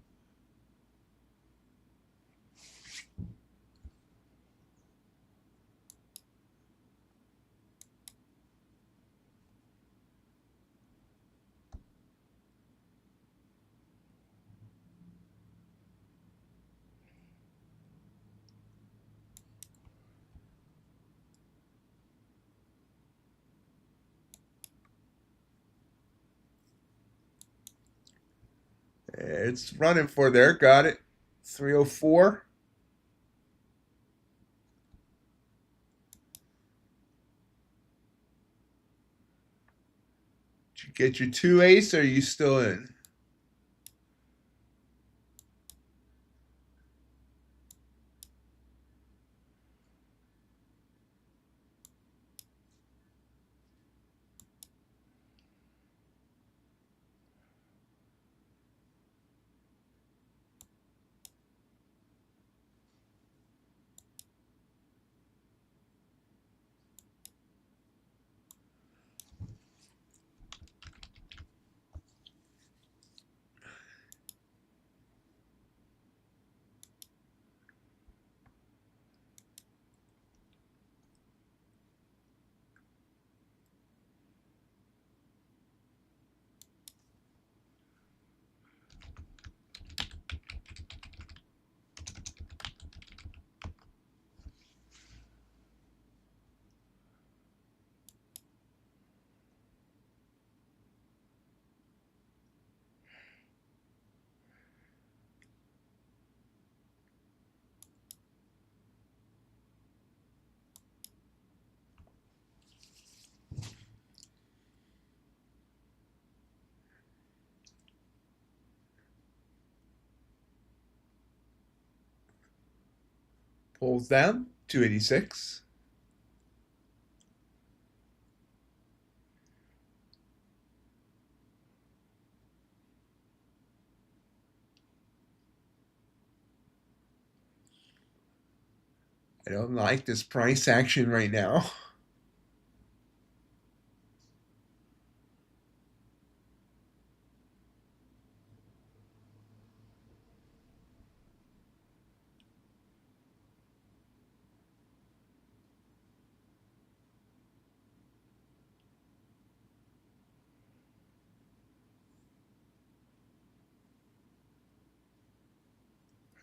It's running for there. Got it. 304. Did you get your 2 ace, or are you still in? Pulls down. 286. I don't like this price action right now.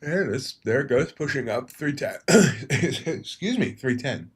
There it is. There it goes, pushing up 310. Excuse me, 310.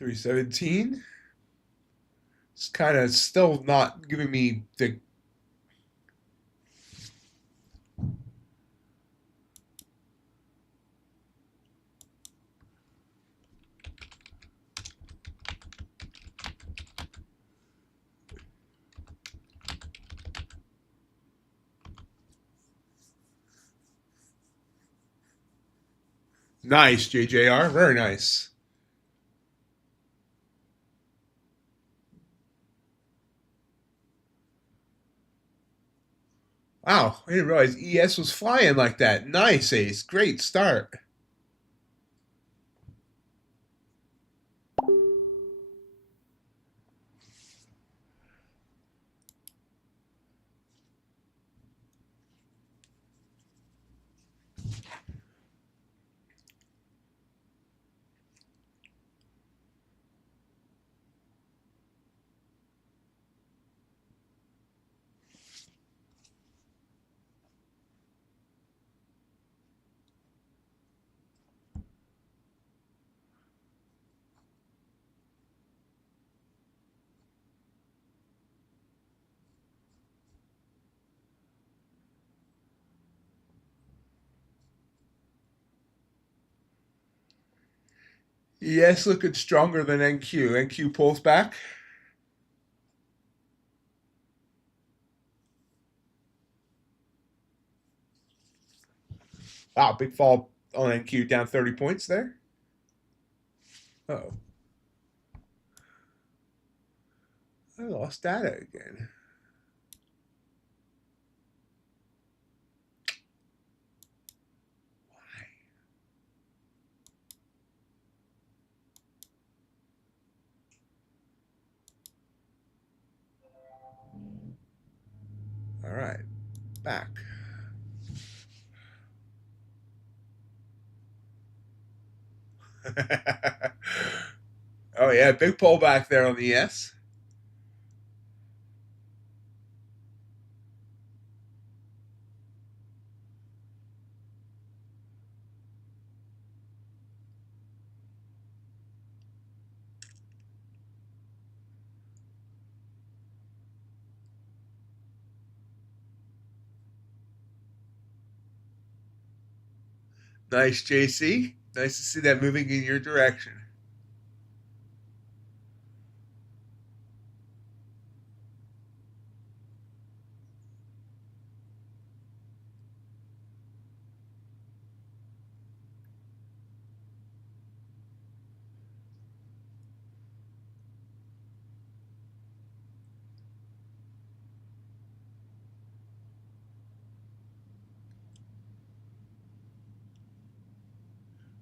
$317. It's kind of still not giving me the nice, JJR. Very nice. Wow, I didn't realize ES was flying like that. Nice, Ace. Great start. Yes, looking stronger than NQ. NQ pulls back. Wow, big fall on NQ, down 30 points there. Uh-oh. I lost data again. All right, back. Oh yeah, big pullback there on the S. Nice, JC. Nice to see that moving in your direction.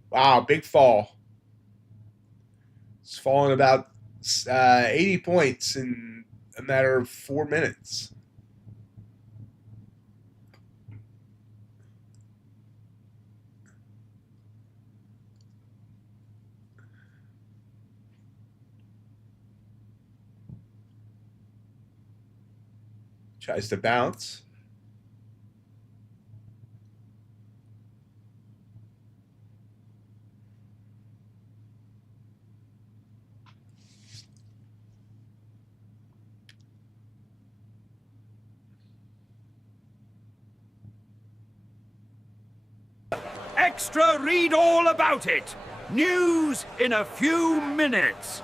Wow, big fall. It's fallen about 80 points in a matter of 4 minutes. Tries to bounce. Extra read all about it. News in a few minutes.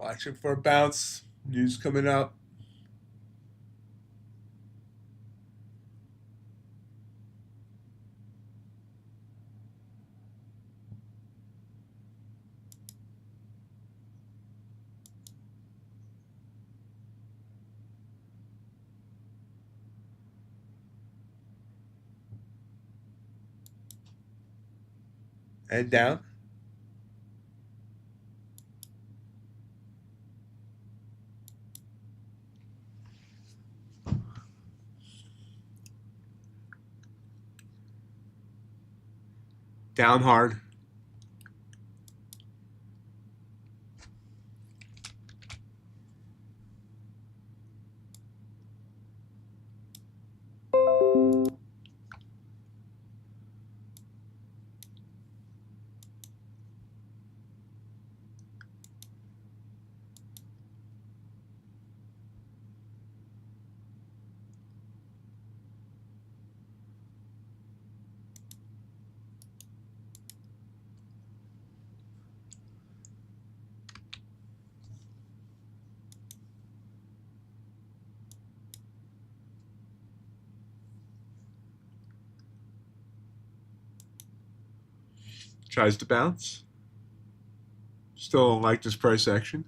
Watching for a bounce. News coming up. And down. Down hard. Tries to bounce. Still don't like this price action.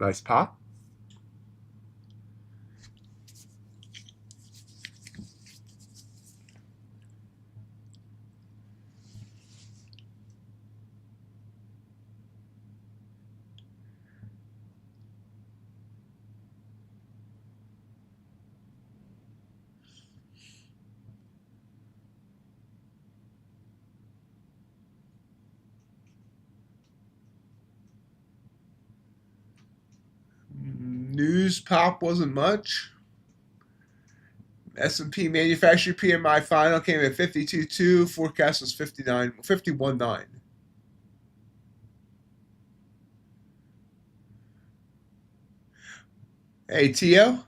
Nice pop. News pop wasn't much. S&P manufacturing PMI final came at 52.2. Forecast was 51.9. Hey, Tio.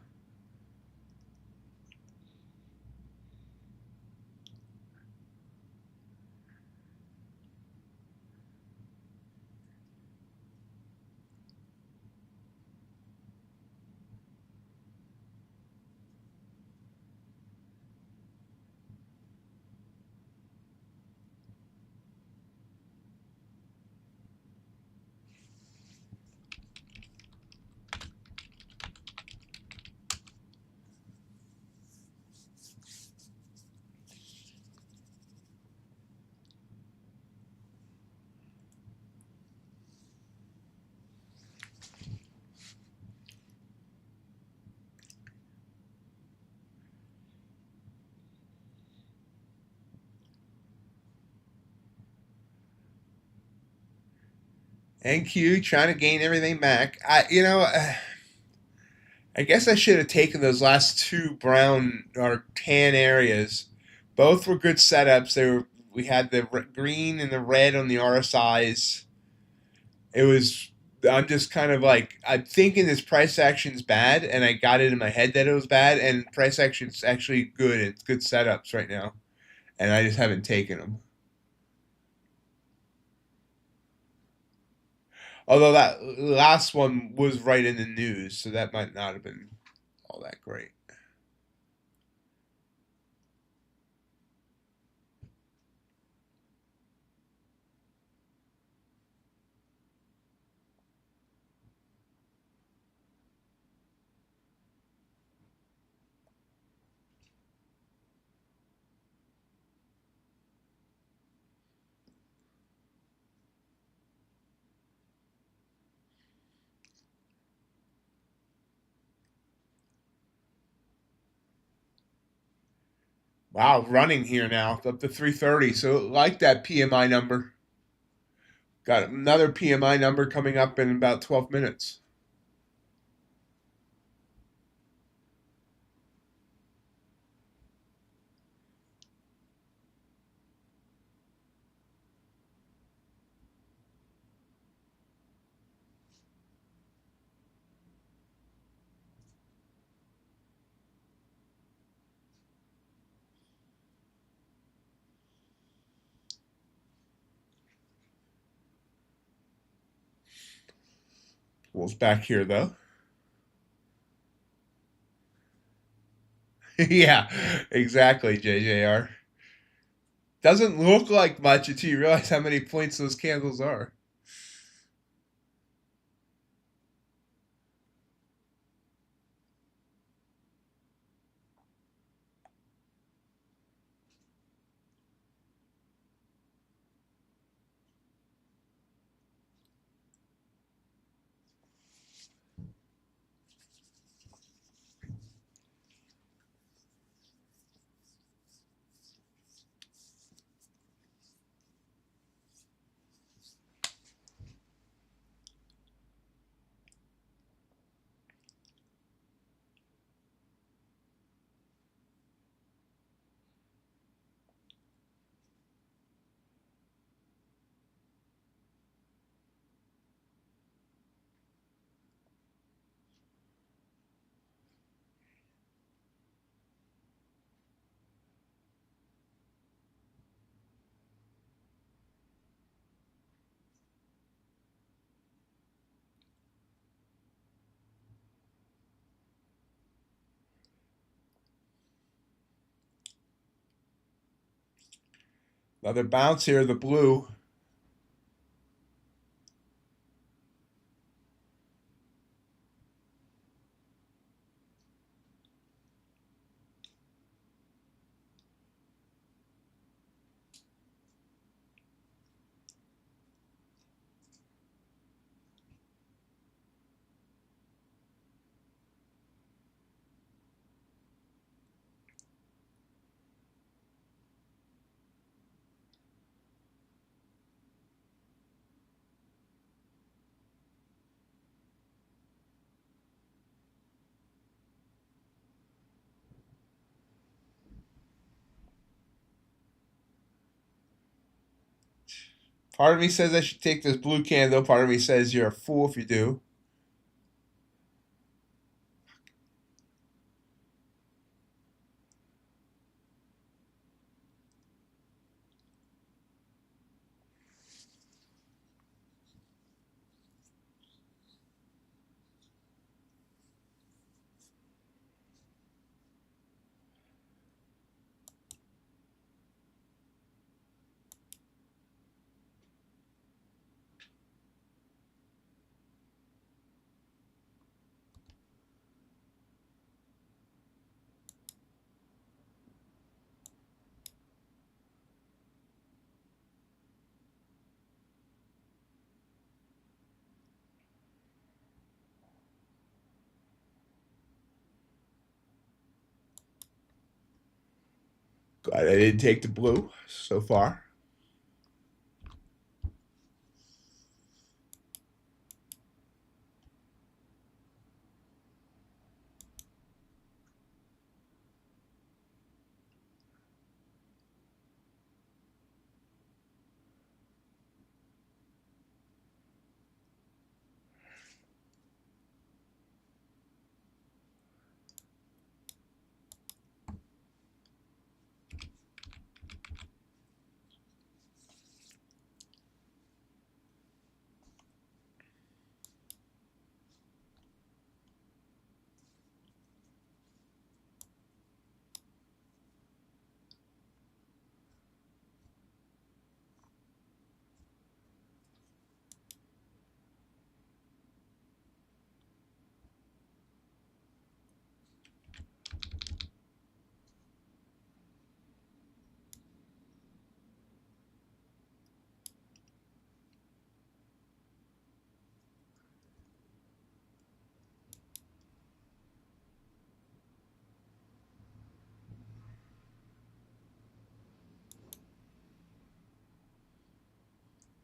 NQ trying to gain everything back. I guess I should have taken those last two brown or tan areas. Both were good setups. We had the green and the red on the RSIs. It was. I'm just kind of like I'm thinking this price action's bad, and I got it in my head that it was bad. And price action's actually good. It's good setups right now, and I just haven't taken them. Although that last one was right in the news, so that might not have been all that great. Wow, running here now up to 330. So like that PMI number. Got another PMI number coming up in about 12 minutes. Wolves back here though. Yeah, exactly, JJR. Doesn't look like much until you realize how many points those candles are. Another bounce here, the blue. Part of me says I should take this blue candle. Part of me says you're a fool if you do. Glad I didn't take the blue so far.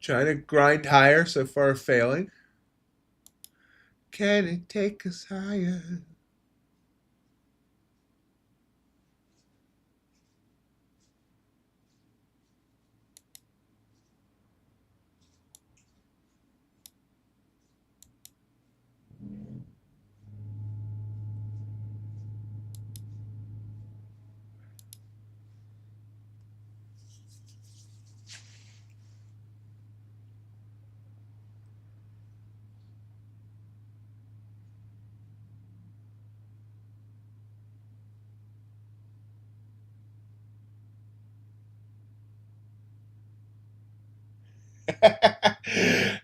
Trying to grind higher, so far failing. Can it take us higher?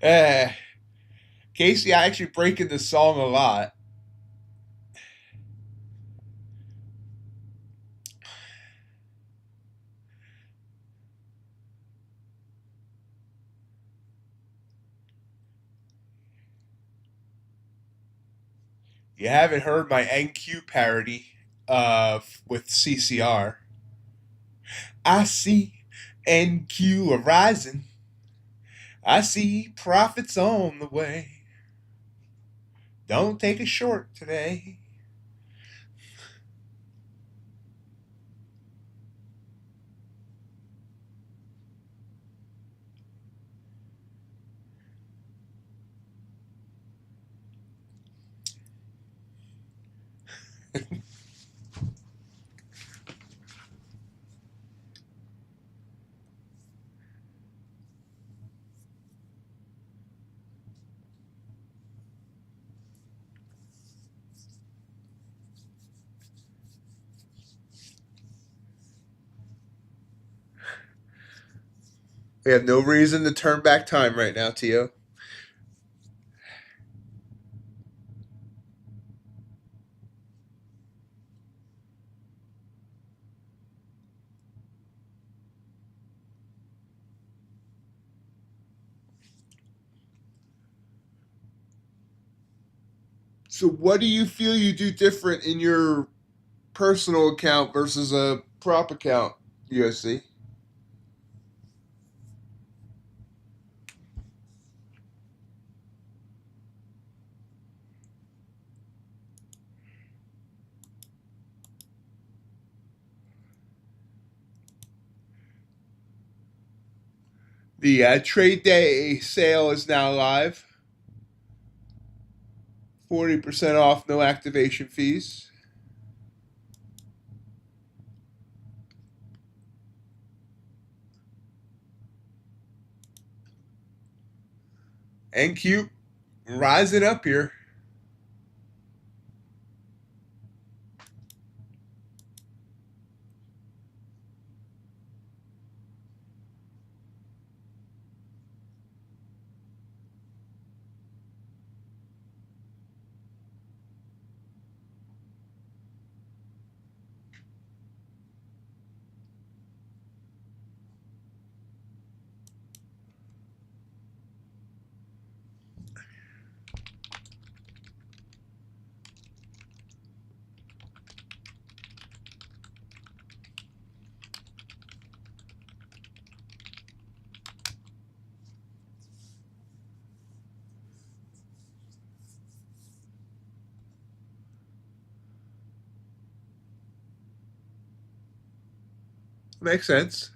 Eh, Casey, I actually breaking the song a lot. You haven't heard my NQ parody with CCR. I see NQ arising. I see profits on the way. Don't take a short today. We have no reason to turn back time right now, Tio. So what do you feel you do different in your personal account versus a prop account, USC? The trade day sale is now live. 40% off, no activation fees. And cute, rising up here. Makes sense.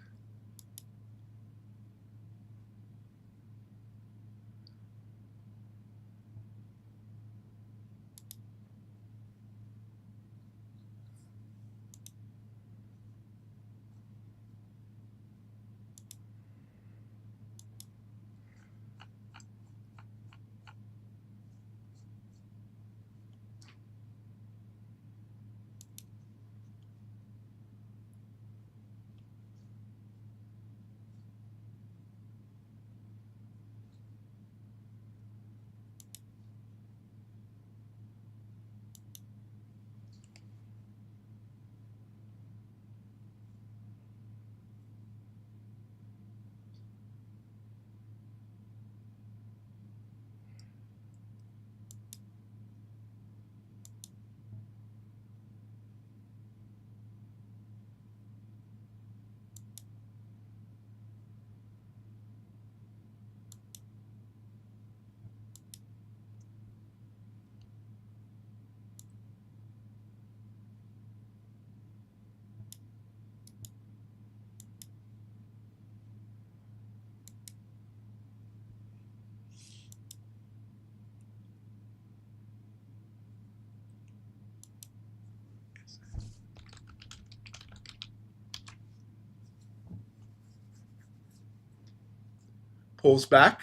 Pulls back.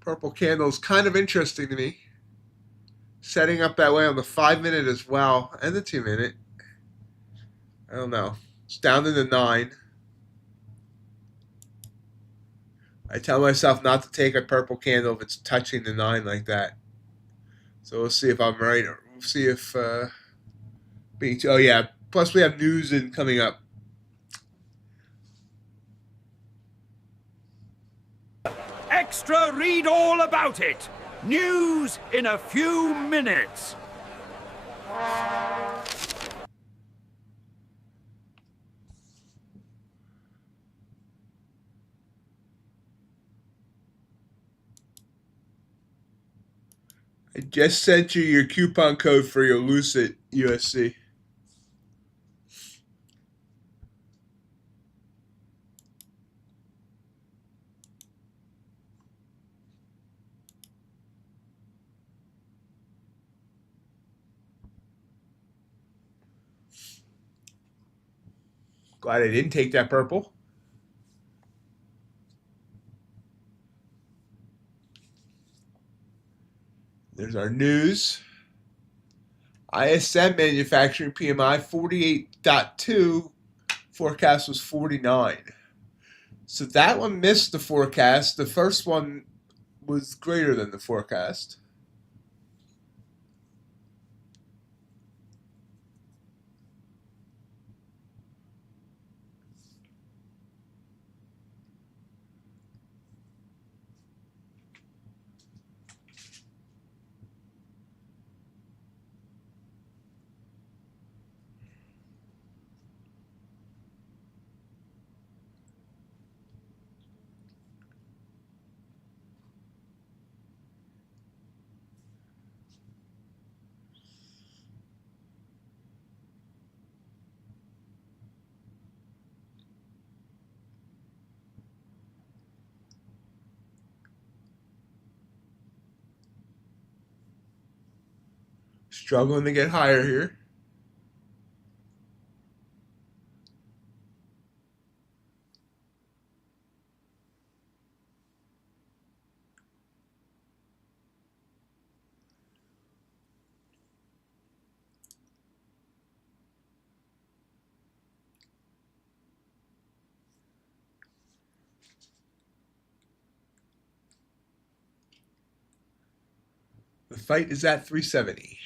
Purple candle is kind of interesting to me. Setting up that way on the 5-minute as well, and the 2-minute. I don't know. It's down to the 9. I tell myself not to take a purple candle if it's touching the 9 like that. So we'll see if I'm right. We'll see if oh yeah. Plus we have news coming up. Extra read all about it. News in a few minutes. I just sent you your coupon code for your Lucid USC. Glad I didn't take that purple. There's our news. ISM manufacturing PMI 48.2. Forecast was 49. So that one missed the forecast. The first one was greater than the forecast. Struggling to get higher here. The fight is at 370.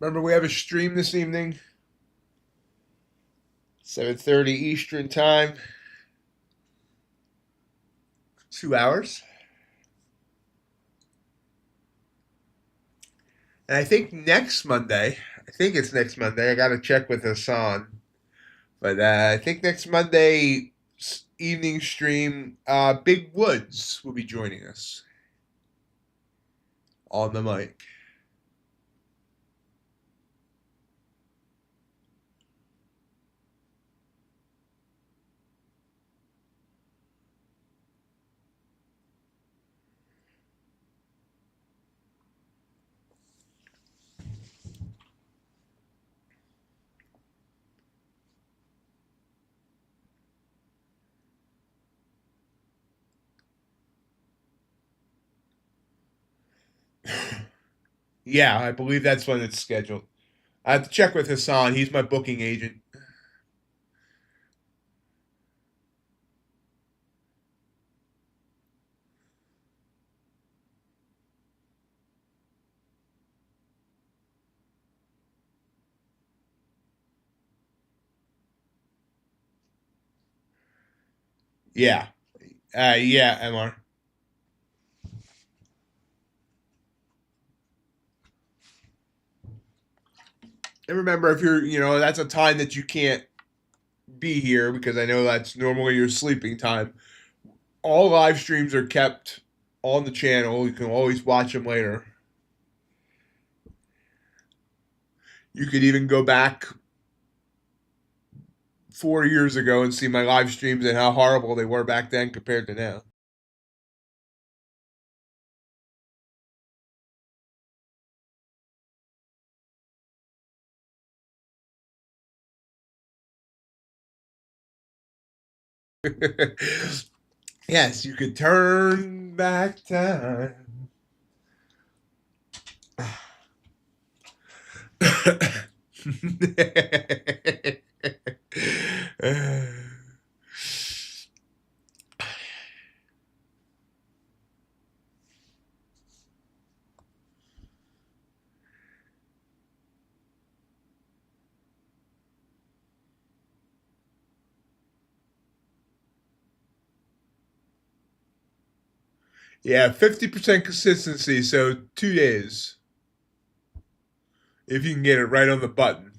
Remember, we have a stream this evening, 7:30 Eastern Time, 2 hours. And I think next Monday, I got to check with Hassan. But I think next Monday evening stream, Big Woods will be joining us on the mic. Yeah, I believe that's when it's scheduled. I have to check with Hassan. He's my booking agent. Yeah. Yeah, MR. And remember, if you're, that's a time that you can't be here because I know that's normally your sleeping time. All live streams are kept on the channel. You can always watch them later. You could even go back 4 years ago and see my live streams and how horrible they were back then compared to now. Yes, you could turn back time. Yeah, 50% consistency, so 2 days. If you can get it right on the button.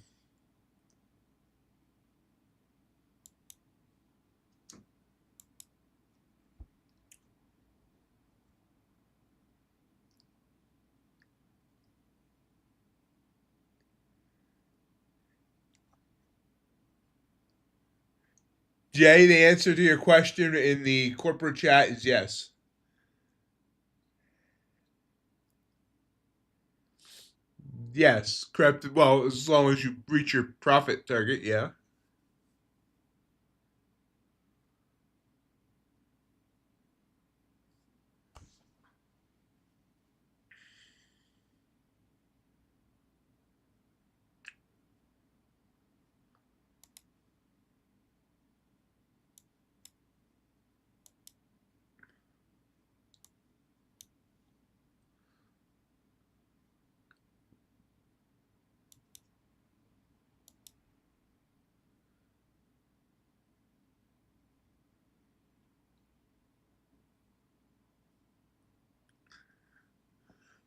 Jay, the answer to your question in the corporate chat is yes. Yes, correct. Well, as long as you reach your profit target, yeah.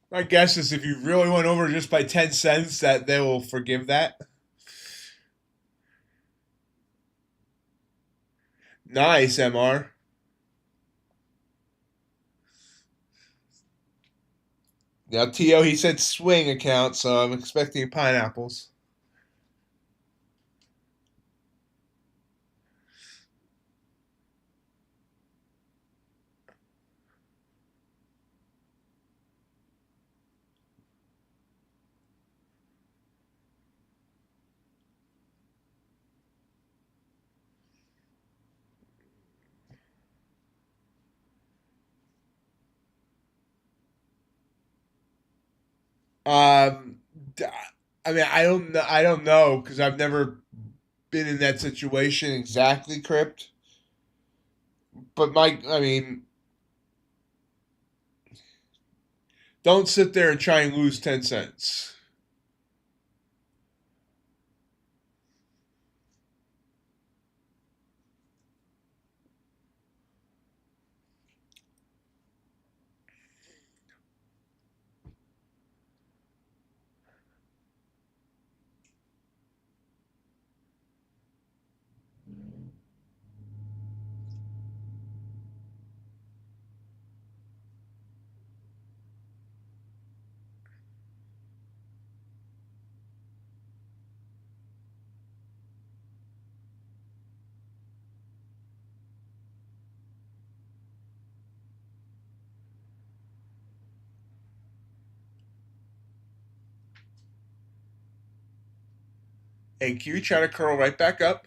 My guess is if you really went over just by 10 cents, that they will forgive that. Nice, MR. Now, T.O., he said swing account, so I'm expecting pineapples. Um, I mean, I don't know. I don't know because I've never been in that situation exactly, Crypt. But I mean, don't sit there and try and lose 10 cents. And Q try to curl right back up.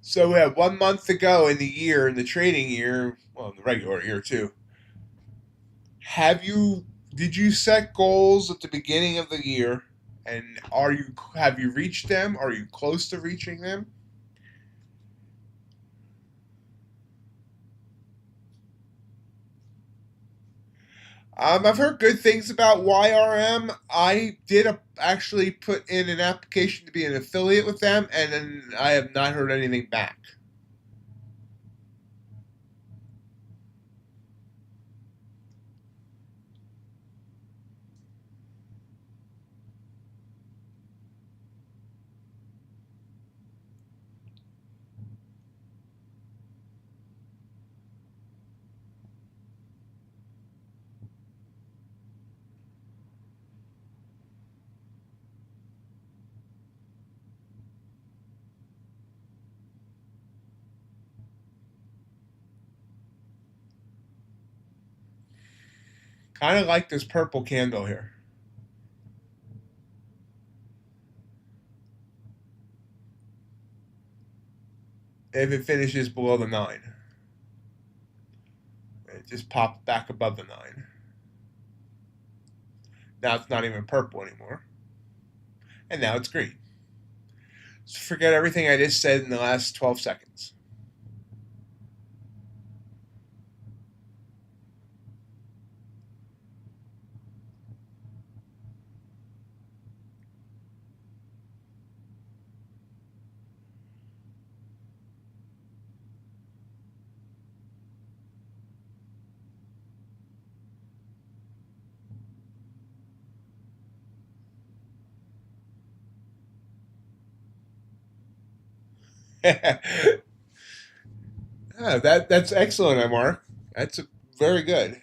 So we have 1 month to go in the year, in the trading year, well, in the regular year too. Did you set goals at the beginning of the year, and have you reached them? Are you close to reaching them? I've heard good things about YRM. I did actually put in an application to be an affiliate with them, and then I have not heard anything back. Kind of like this purple candle here. If it finishes below the 9. It just popped back above the 9. Now it's not even purple anymore. And now it's green. So forget everything I just said in the last 12 seconds. That's excellent, MR. That's very good.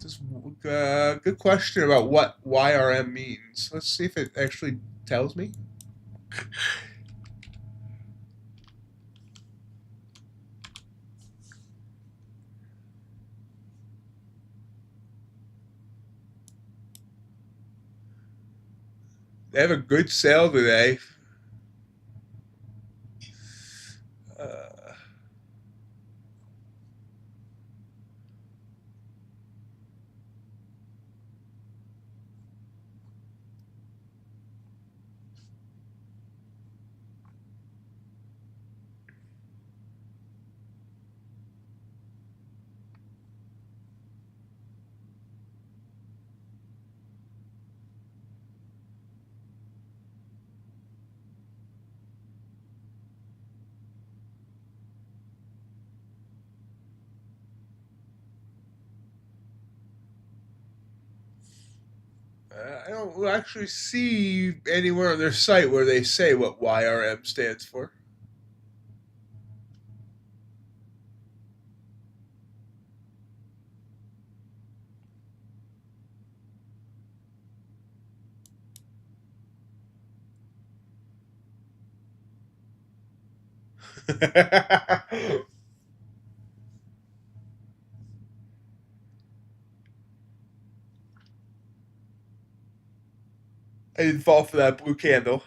Just good question about what YRM means. Let's see if it actually tells me. They have a good sale today. Uh, I don't actually see anywhere on their site where they say what YRM stands for. I didn't fall for that blue candle.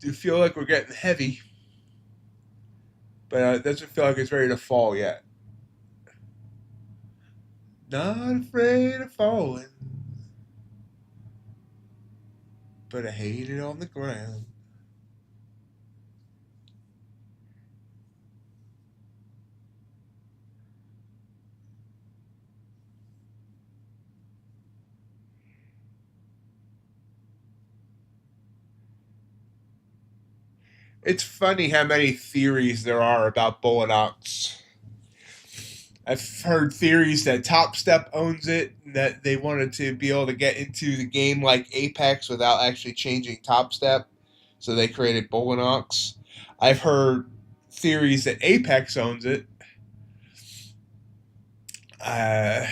Do feel like we're getting heavy, but it doesn't feel like it's ready to fall yet. Not afraid of falling, but I hate it on the ground. It's funny how many theories there are about Bullinox. I've heard theories that Topstep owns it, and that they wanted to be able to get into the game like Apex without actually changing Topstep, so they created Bullinox. I've heard theories that Apex owns it. Uh,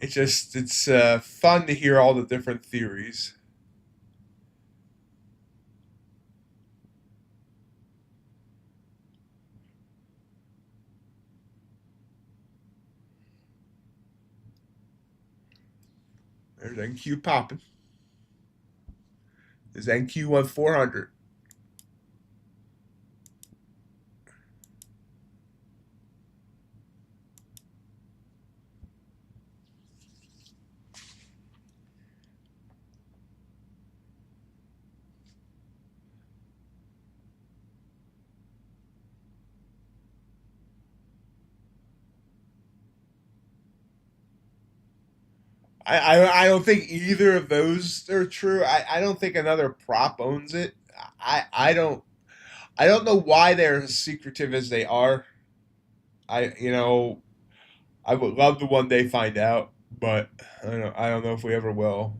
it's fun to hear all the different theories. There's NQ popping. There's NQ on 400. I don't think either of those are true. I don't think another prop owns it. I don't know why they're as secretive as they are. I would love to one day find out, but I don't know if we ever will.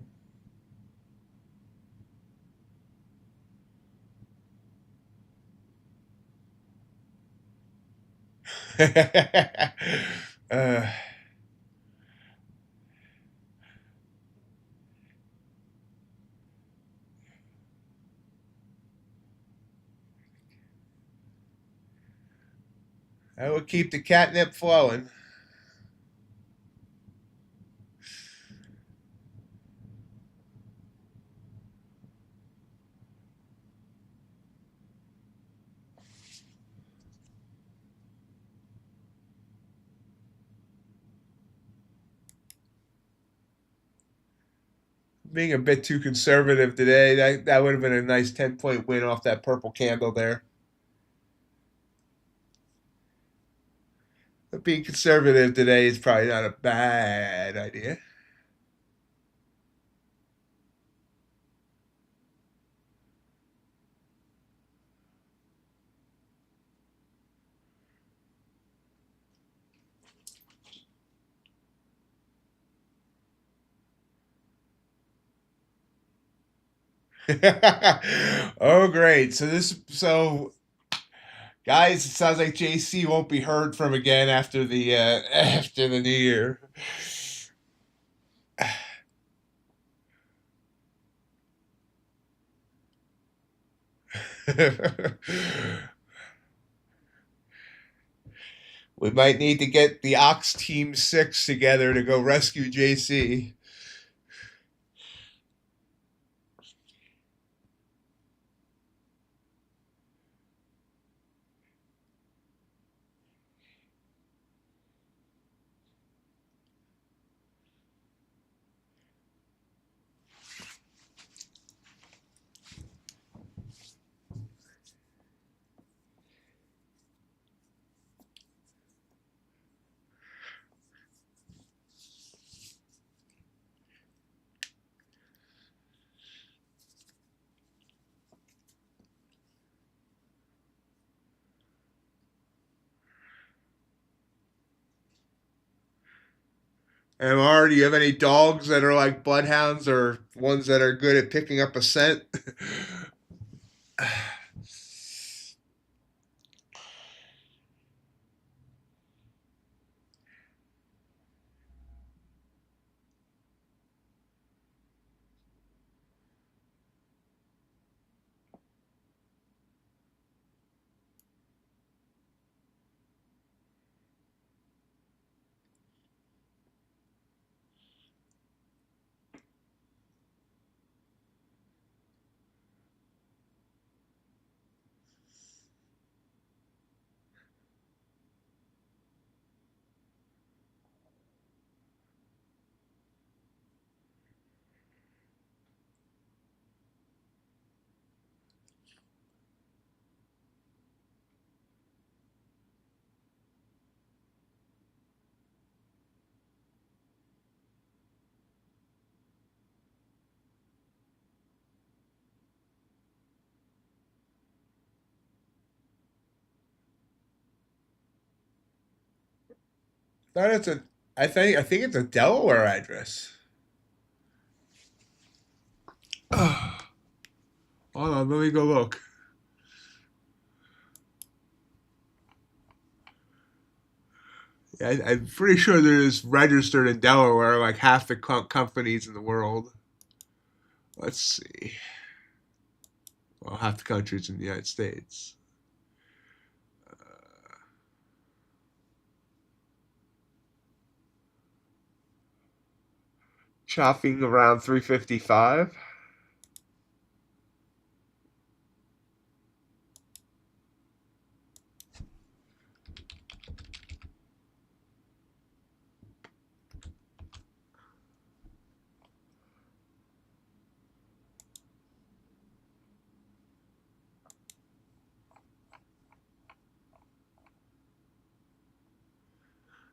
uh, I will keep the catnip flowing. Being a bit too conservative today, that would have been a nice 10-point win off that purple candle there. But being conservative today is probably not a bad idea. Oh, great. So guys, it sounds like JC won't be heard from again after the after the new year. We might need to get the Ox Team 6 together to go rescue JC. MR, do you have any dogs that are like bloodhounds or ones that are good at picking up a scent? That it's a. I think it's a Delaware address. Hold on, let me go look. Yeah, I'm pretty sure there's registered in Delaware, like half the companies in the world. Let's see. Well, half the countries in the United States. Chopping around 355.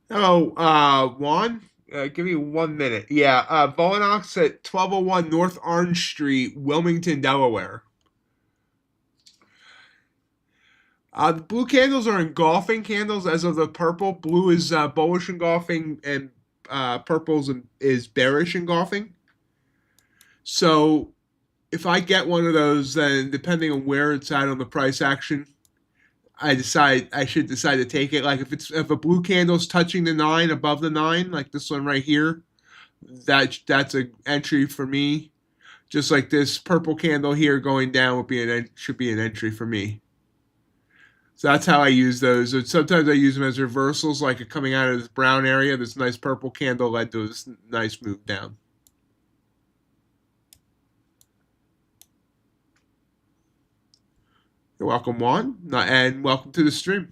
Hello, Juan. Give me 1 minute. Yeah, Volanox at 1201 North Orange Street, Wilmington, Delaware. The blue candles are engulfing candles as of the purple. Blue is bullish engulfing, and purple is bearish engulfing. So if I get one of those, then depending on where it's at on the price action, I should decide to take it. Like if a blue candle's touching the 9 above the 9, like this one right here, that's an entry for me. Just like this purple candle here going down should be an entry for me. So that's how I use those. And sometimes I use them as reversals, like coming out of this brown area. This nice purple candle led to this nice move down. You're welcome, Juan, and welcome to the stream.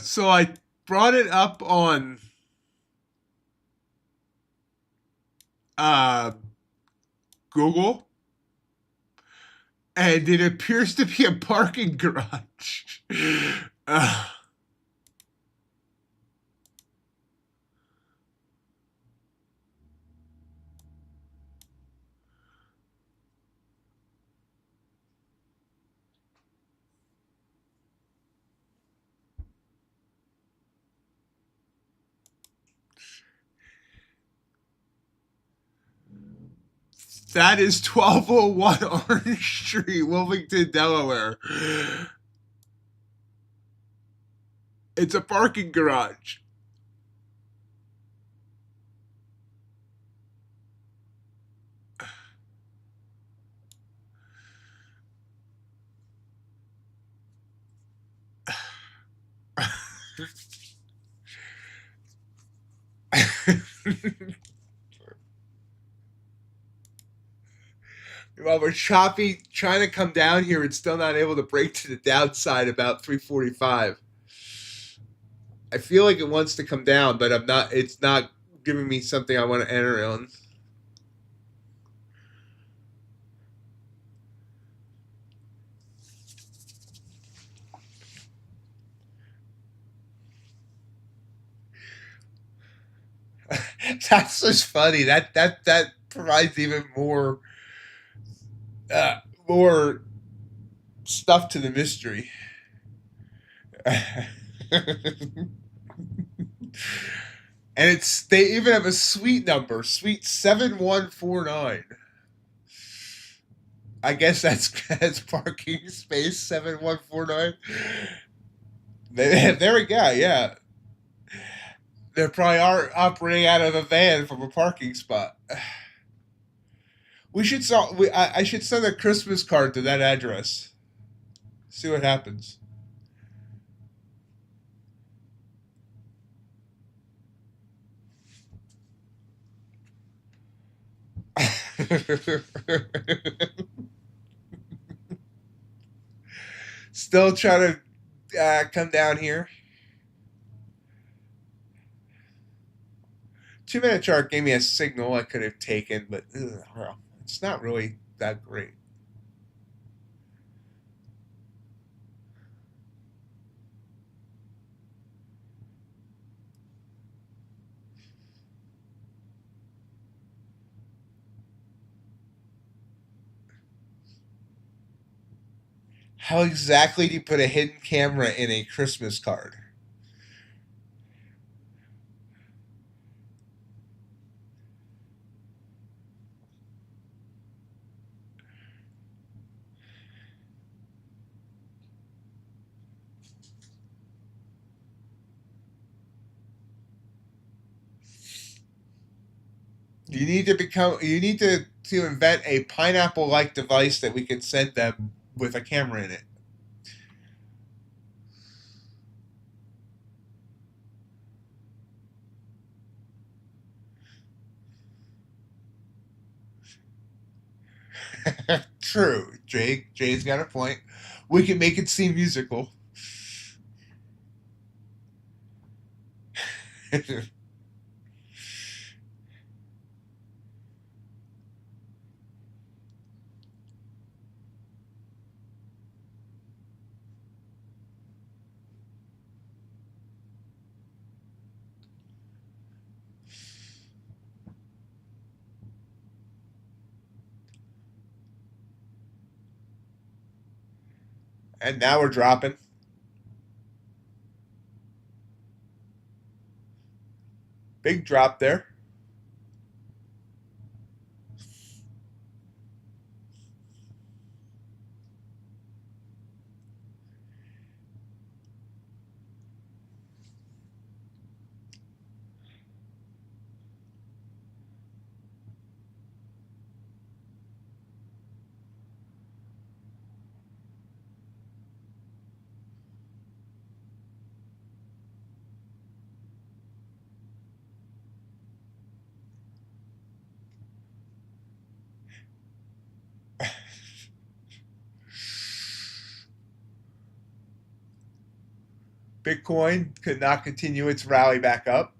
So I brought it up on uh Google, and it appears to be a parking garage. uh, that is 1201 Orange Street, Wilmington, Delaware. It's a parking garage. While we're choppy, trying to come down here and still not able to break to the downside about 345. I feel like it wants to come down, but I'm not. It's not giving me something I want to enter on. That's just funny. That provides even more more stuff to the mystery. And they even have a suite number, suite 7149. I guess that's parking space 7149. There we go. Yeah, they probably are operating out of a van from a parking spot. We should I should send a Christmas card to that address. See what happens. Still trying to come down here. 2-minute chart gave me a signal I could have taken, but well, it's not really that great. How exactly do you put a hidden camera in a Christmas card? You need to invent a pineapple-like device that we can send them with a camera in it. True. Jay's got a point. We can make it seem musical. And now we're dropping. Big drop there. Bitcoin could not continue its rally back up.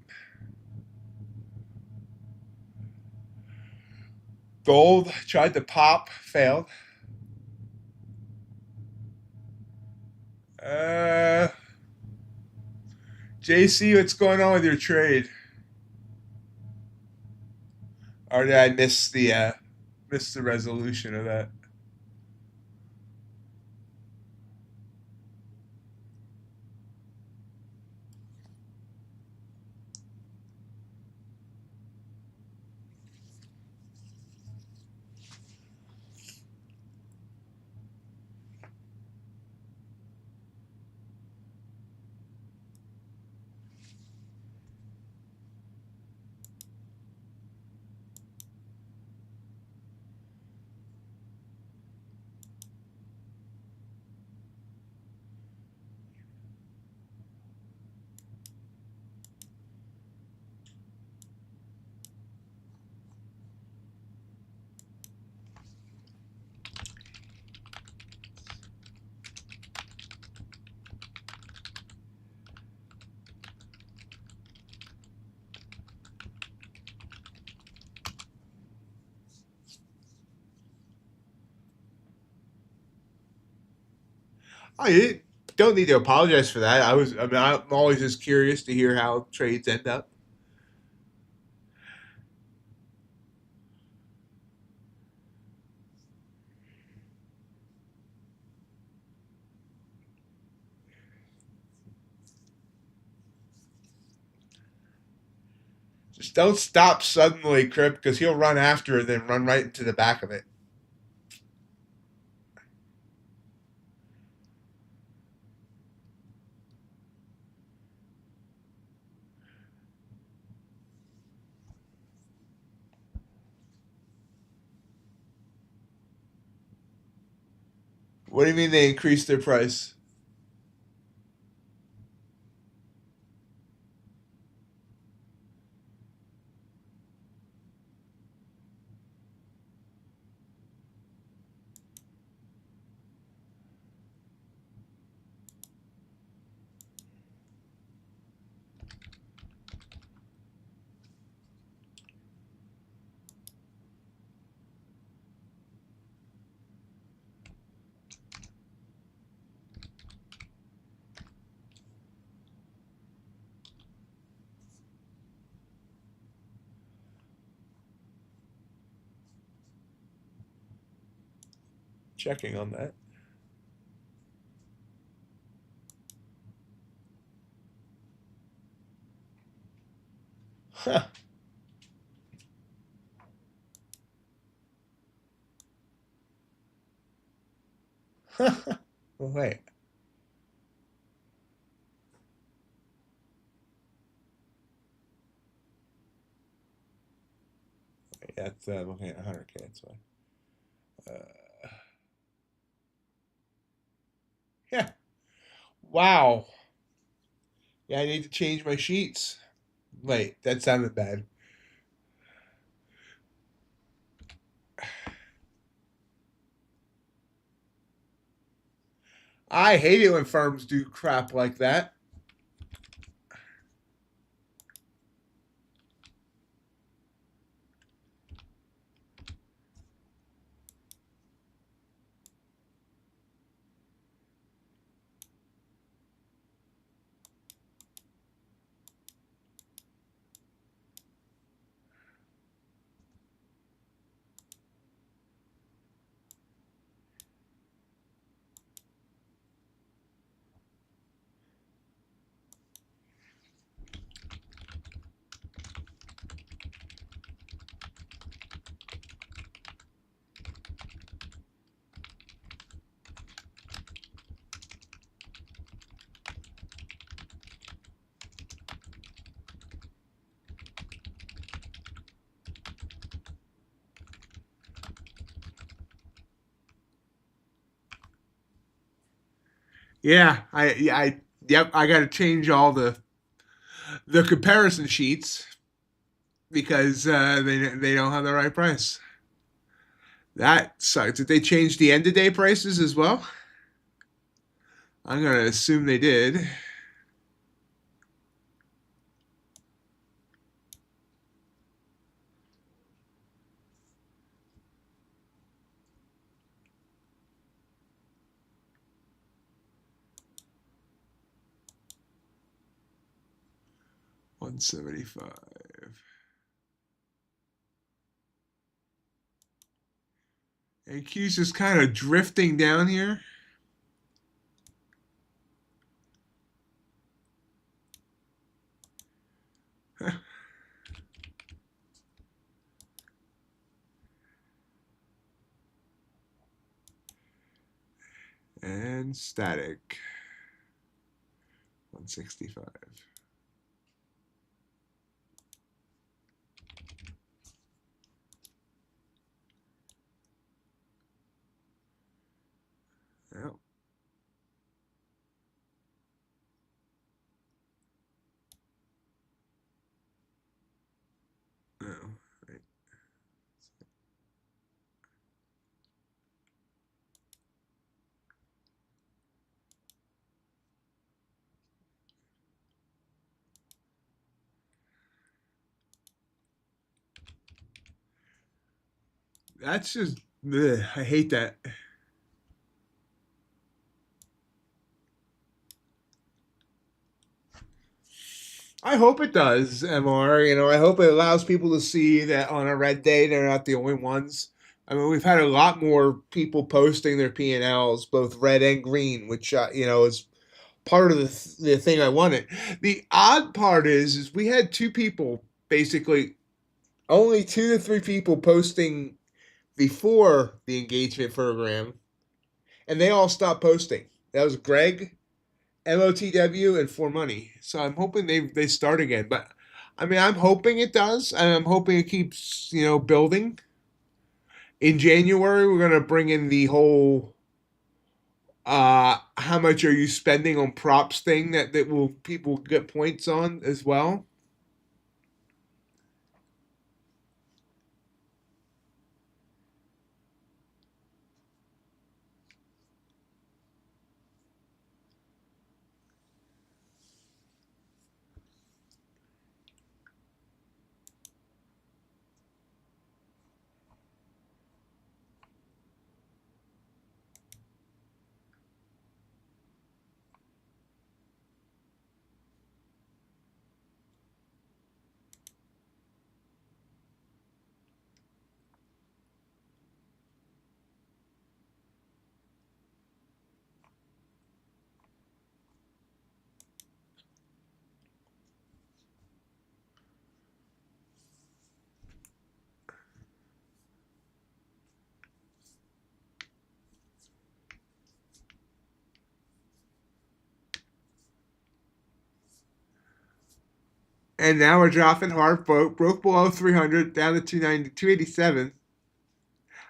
Gold tried to pop, failed. JC, what's going on with your trade? Or did I miss the resolution of that? I don't need to apologize for that. I'm always just curious to hear how trades end up. Just don't stop suddenly, Crip, because he'll run after and then run right into the back of it. What do you mean they increased their price? Checking on that. Huh. Well, wait. That's looking at 100K. That's why. Yeah. Wow. Yeah, I need to change my sheets. Wait, that sounded bad. I hate it when firms do crap like that. Yep, I got to change all the comparison sheets because they don't have the right price. That sucks. Did they change the end of day prices as well? I'm gonna assume they did. $175. And Q's just kind of drifting down here. And static. 165. Well, no, right. That's just, ugh, I hate that. I hope it does, MR. You know, I hope it allows people to see that on a red day they're not the only ones. I mean, we've had a lot more people posting their P&Ls, both red and green, which you know, is part of the thing I wanted. The odd part is we had two people, basically only 2 to 3 people posting before the engagement program, and they all stopped posting. That was Greg, MOTW, and For Money. So I'm hoping they start again. But I mean, I'm hoping it does, and I'm hoping it keeps, you know, building. In January, we're gonna bring in the whole how much are you spending on props thing that will people get points on as well. And now we're dropping hard. Broke below 300, down to 290, 287.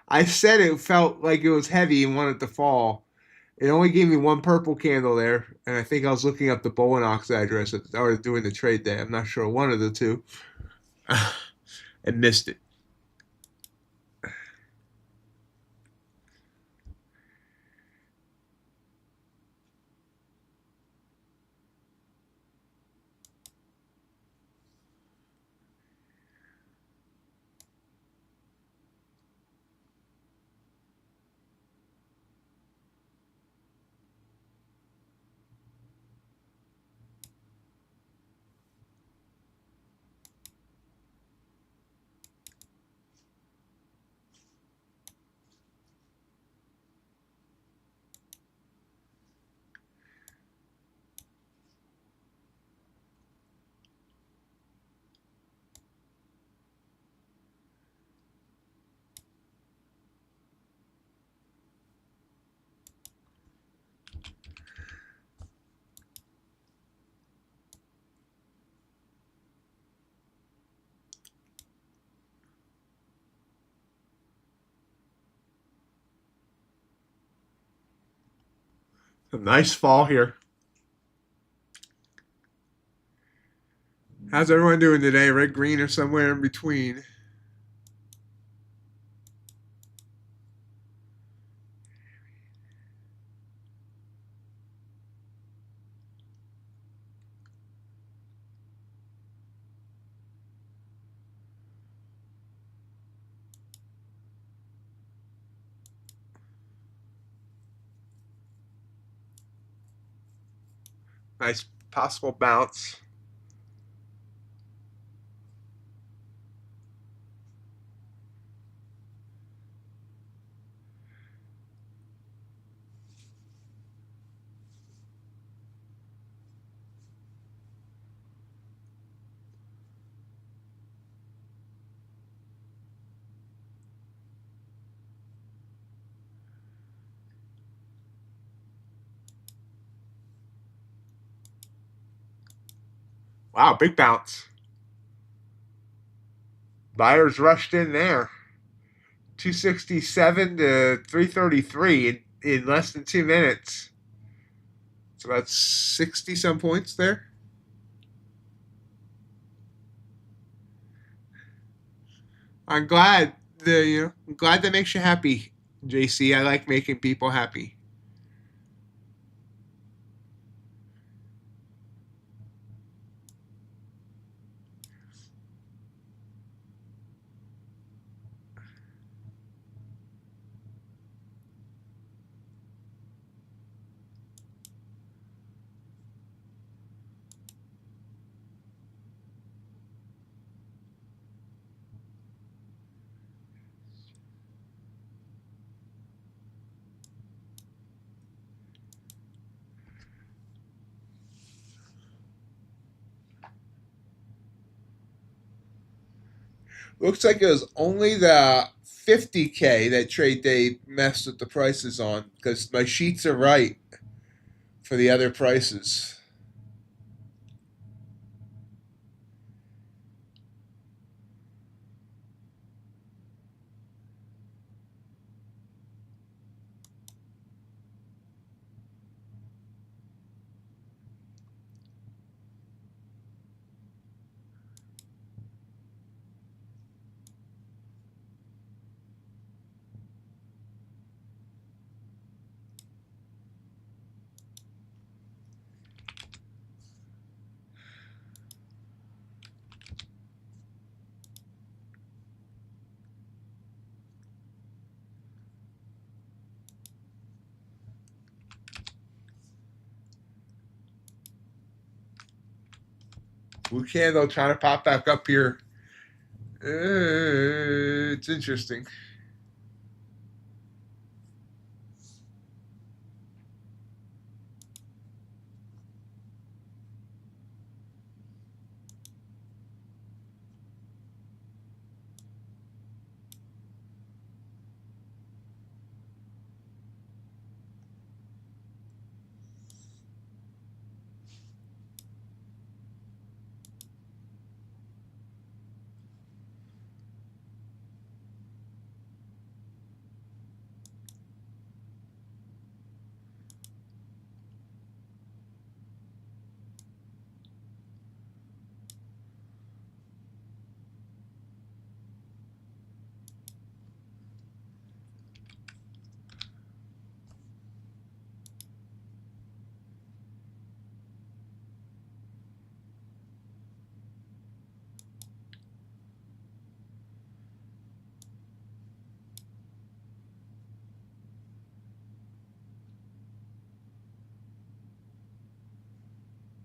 I said it felt like it was heavy and wanted to fall. It only gave me one purple candle there, and I think I was looking up the Bowenox address or doing the trade day. I'm not sure, one of the two, and missed it. A nice fall here. How's everyone doing today? Red, green, or somewhere in between? Nice possible bounce. Wow, big bounce. Buyers rushed in there. 267 to 333 in less than 2 minutes. It's about 60 some points there. I'm glad I'm glad that makes you happy, JC. I like making people happy. Looks like it was only the 50K that trade day messed with the prices on, because my sheets are right for the other prices. Blue candle trying to pop back up here. It's interesting.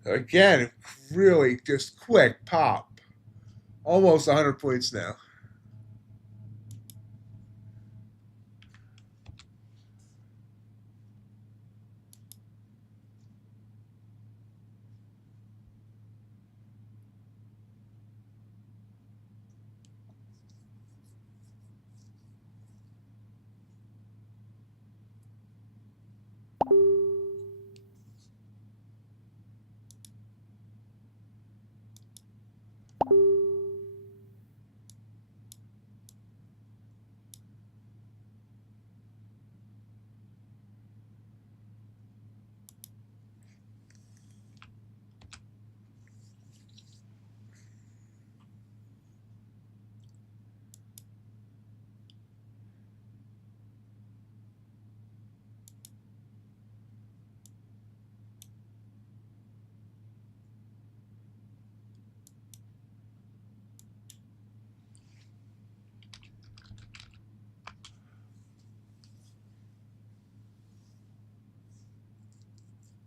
Again, really just quick pop. Almost 100 points now.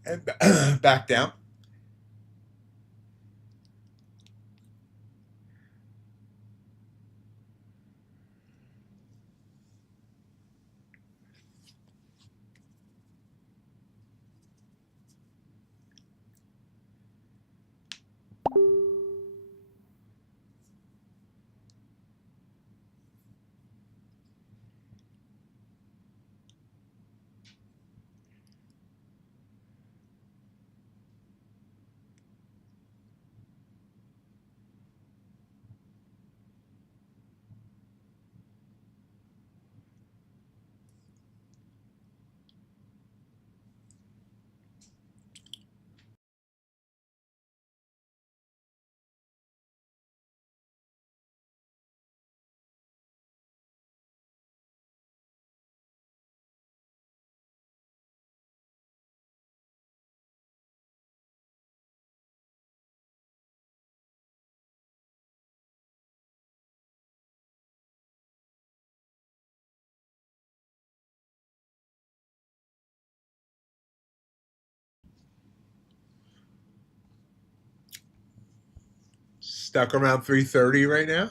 And back down. Stuck around 330 right now.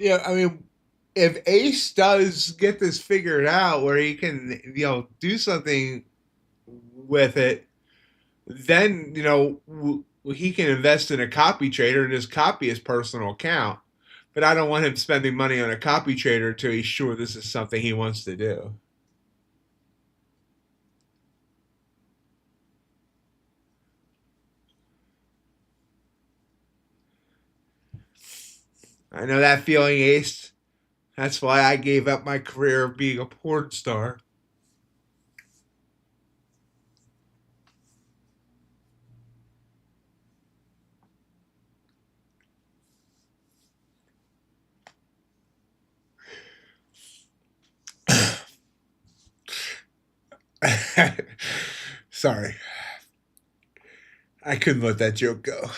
Yeah, I mean, if Ace does get this figured out where he can, do something with it, then, he can invest in a copy trader and just copy his personal account. But I don't want him spending money on a copy trader until he's sure this is something he wants to do. I know that feeling, Ace. That's why I gave up my career of being a porn star. Sorry. I couldn't let that joke go.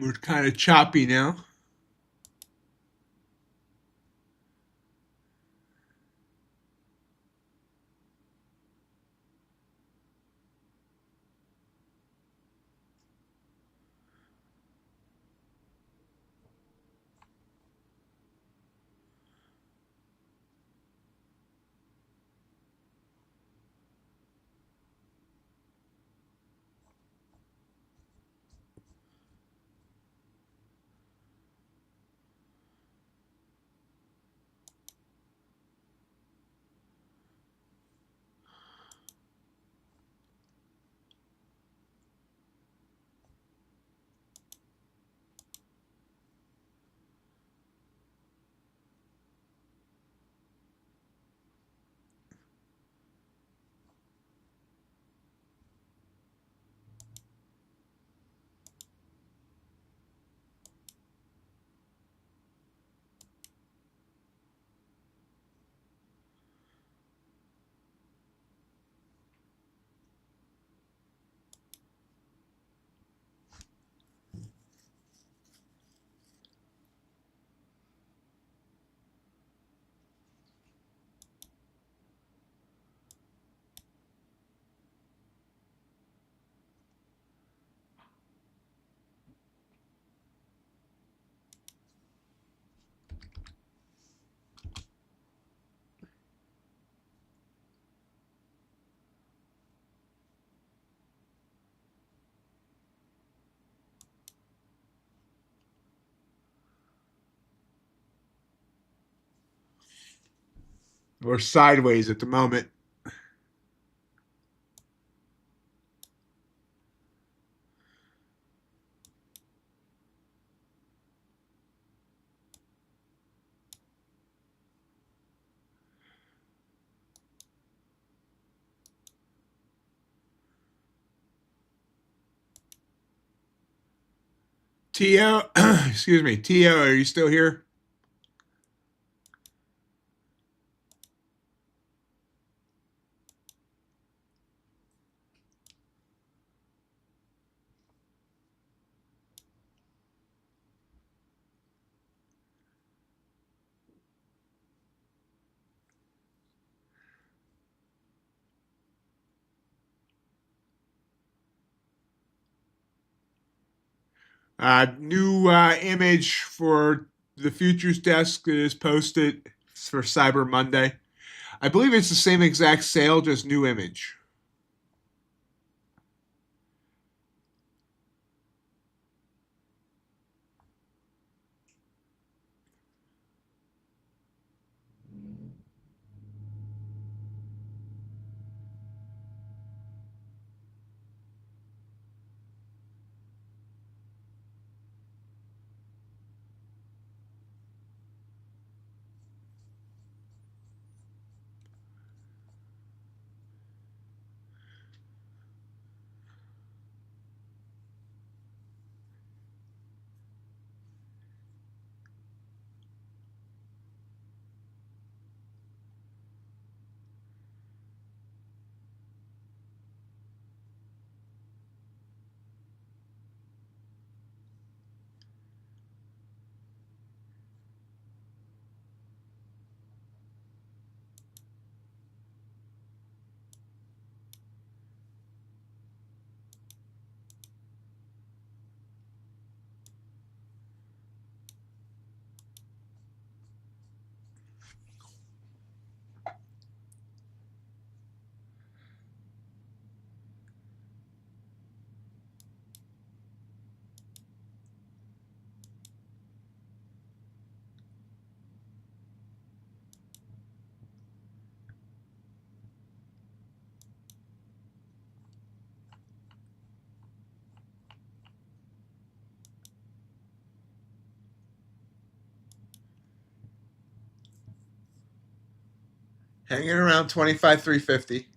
We're kind of choppy now. We're sideways at the moment. Tio, excuse me, Tio, are you still here? New image for the futures desk is posted for Cyber Monday. I believe it's the same exact sale, just new image. Hanging around 25,350.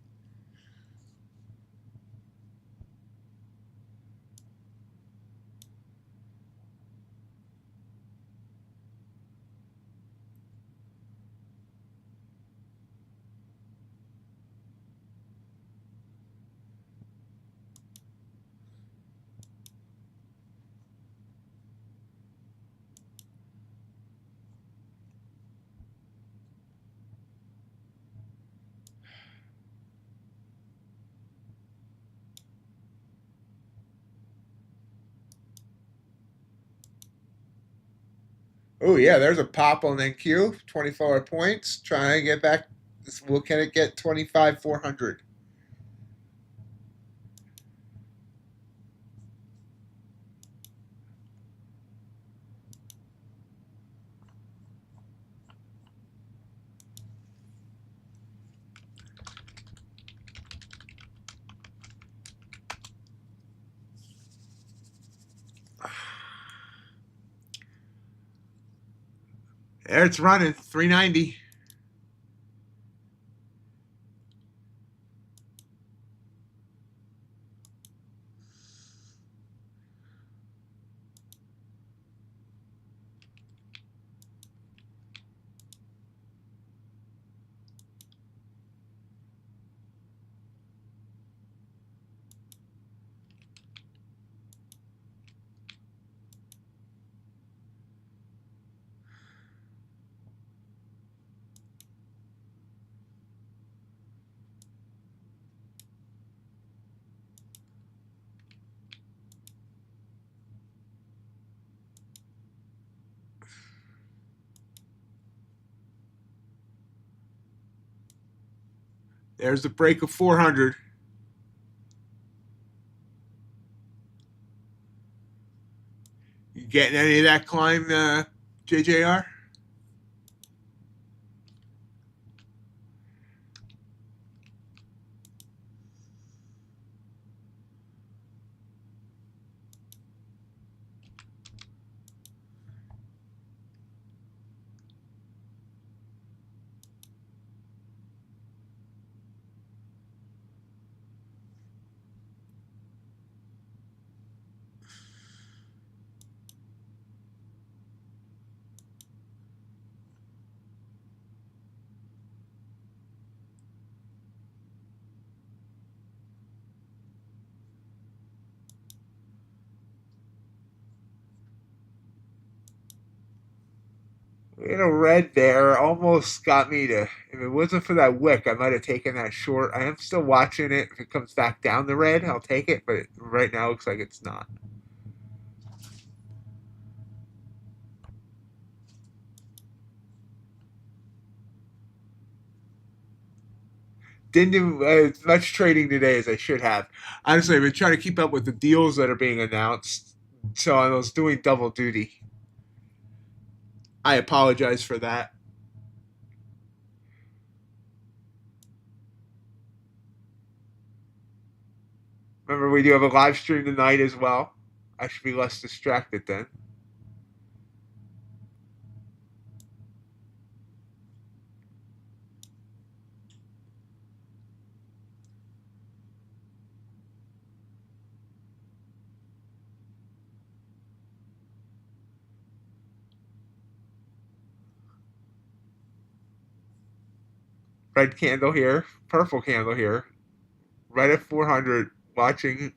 Oh yeah, there's a pop on NQ, 24 points. Trying to get back. Well, can it get 25,400? There it's running 390. There's the break of 400. You getting any of that climb, JJR? Little red there almost got me to. If it wasn't for that wick, I might have taken that short. I am still watching it. If it comes back down the red, I'll take it. But right now, it looks like it's not. Didn't do as much trading today as I should have. Honestly, I've been trying to keep up with the deals that are being announced, so I was doing double duty. I apologize for that. Remember, we do have a live stream tonight as well. I should be less distracted then. Red candle here, purple candle here. Right at 400, watching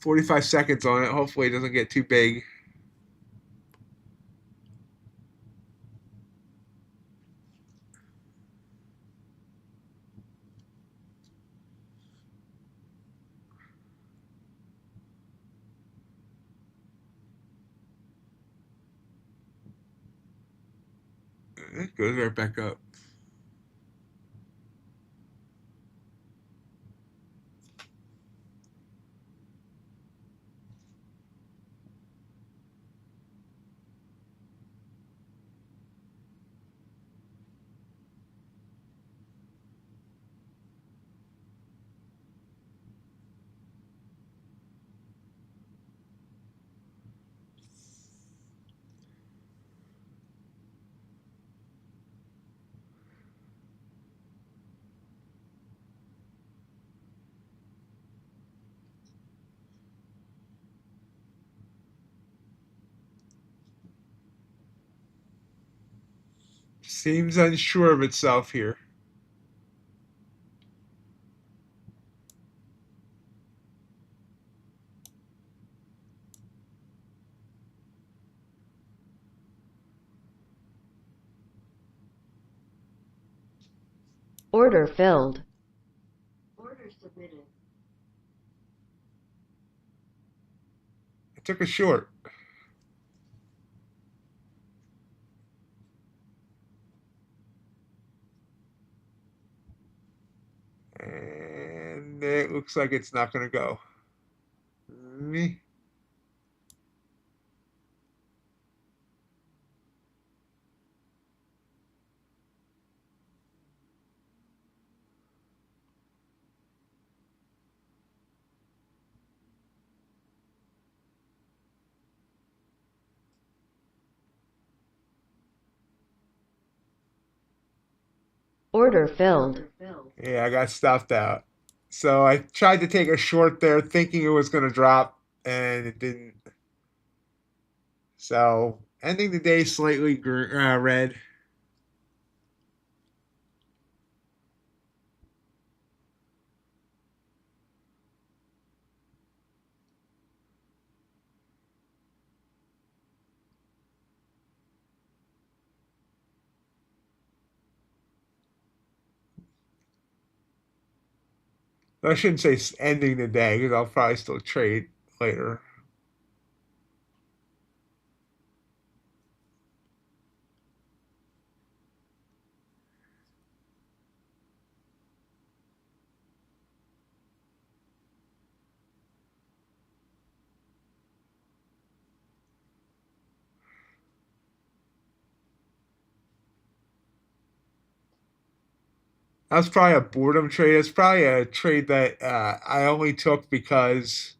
45 seconds on it. Hopefully it doesn't get too big. It goes right back up. Seems unsure of itself here. Order filled. Order submitted. I took a short. And it looks like it's not going to go. Me. Order filled. Yeah, I got stuffed out. So I tried to take a short there thinking it was going to drop, and it didn't. So ending the day slightly red. I shouldn't say ending the day because I'll probably still trade later. That's probably a boredom trade. It's probably a trade that I only took because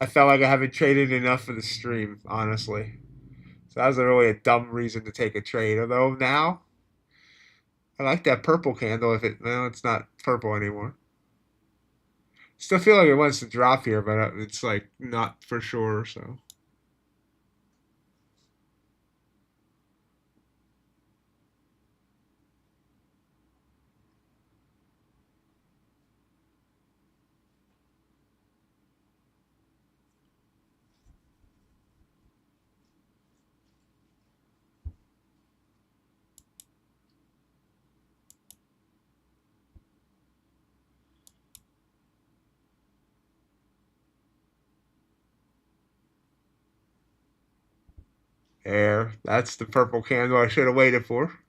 I felt like I haven't traded enough for the stream, honestly. So that was really a dumb reason to take a trade. Although now I like that purple candle. If it well, it's not purple anymore. Still feel like it wants to drop here, but it's like not for sure. So there, that's the purple candle I should have waited for.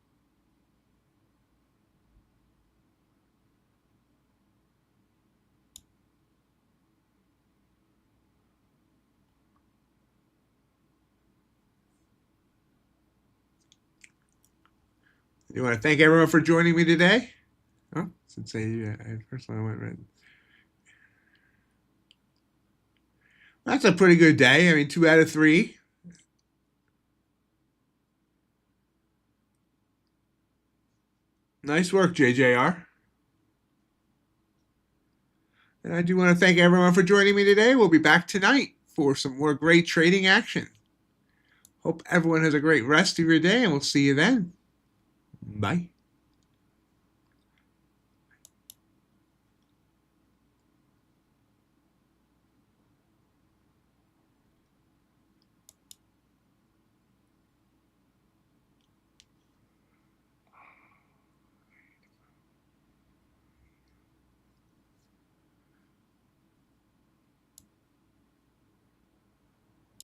You want to thank everyone for joining me today. Oh, since I first one I went red. That's a pretty good day. I mean, 2 out of 3. Nice work, JJR. And I do want to thank everyone for joining me today. We'll be back tonight for some more great trading action. Hope everyone has a great rest of your day, and we'll see you then. Bye.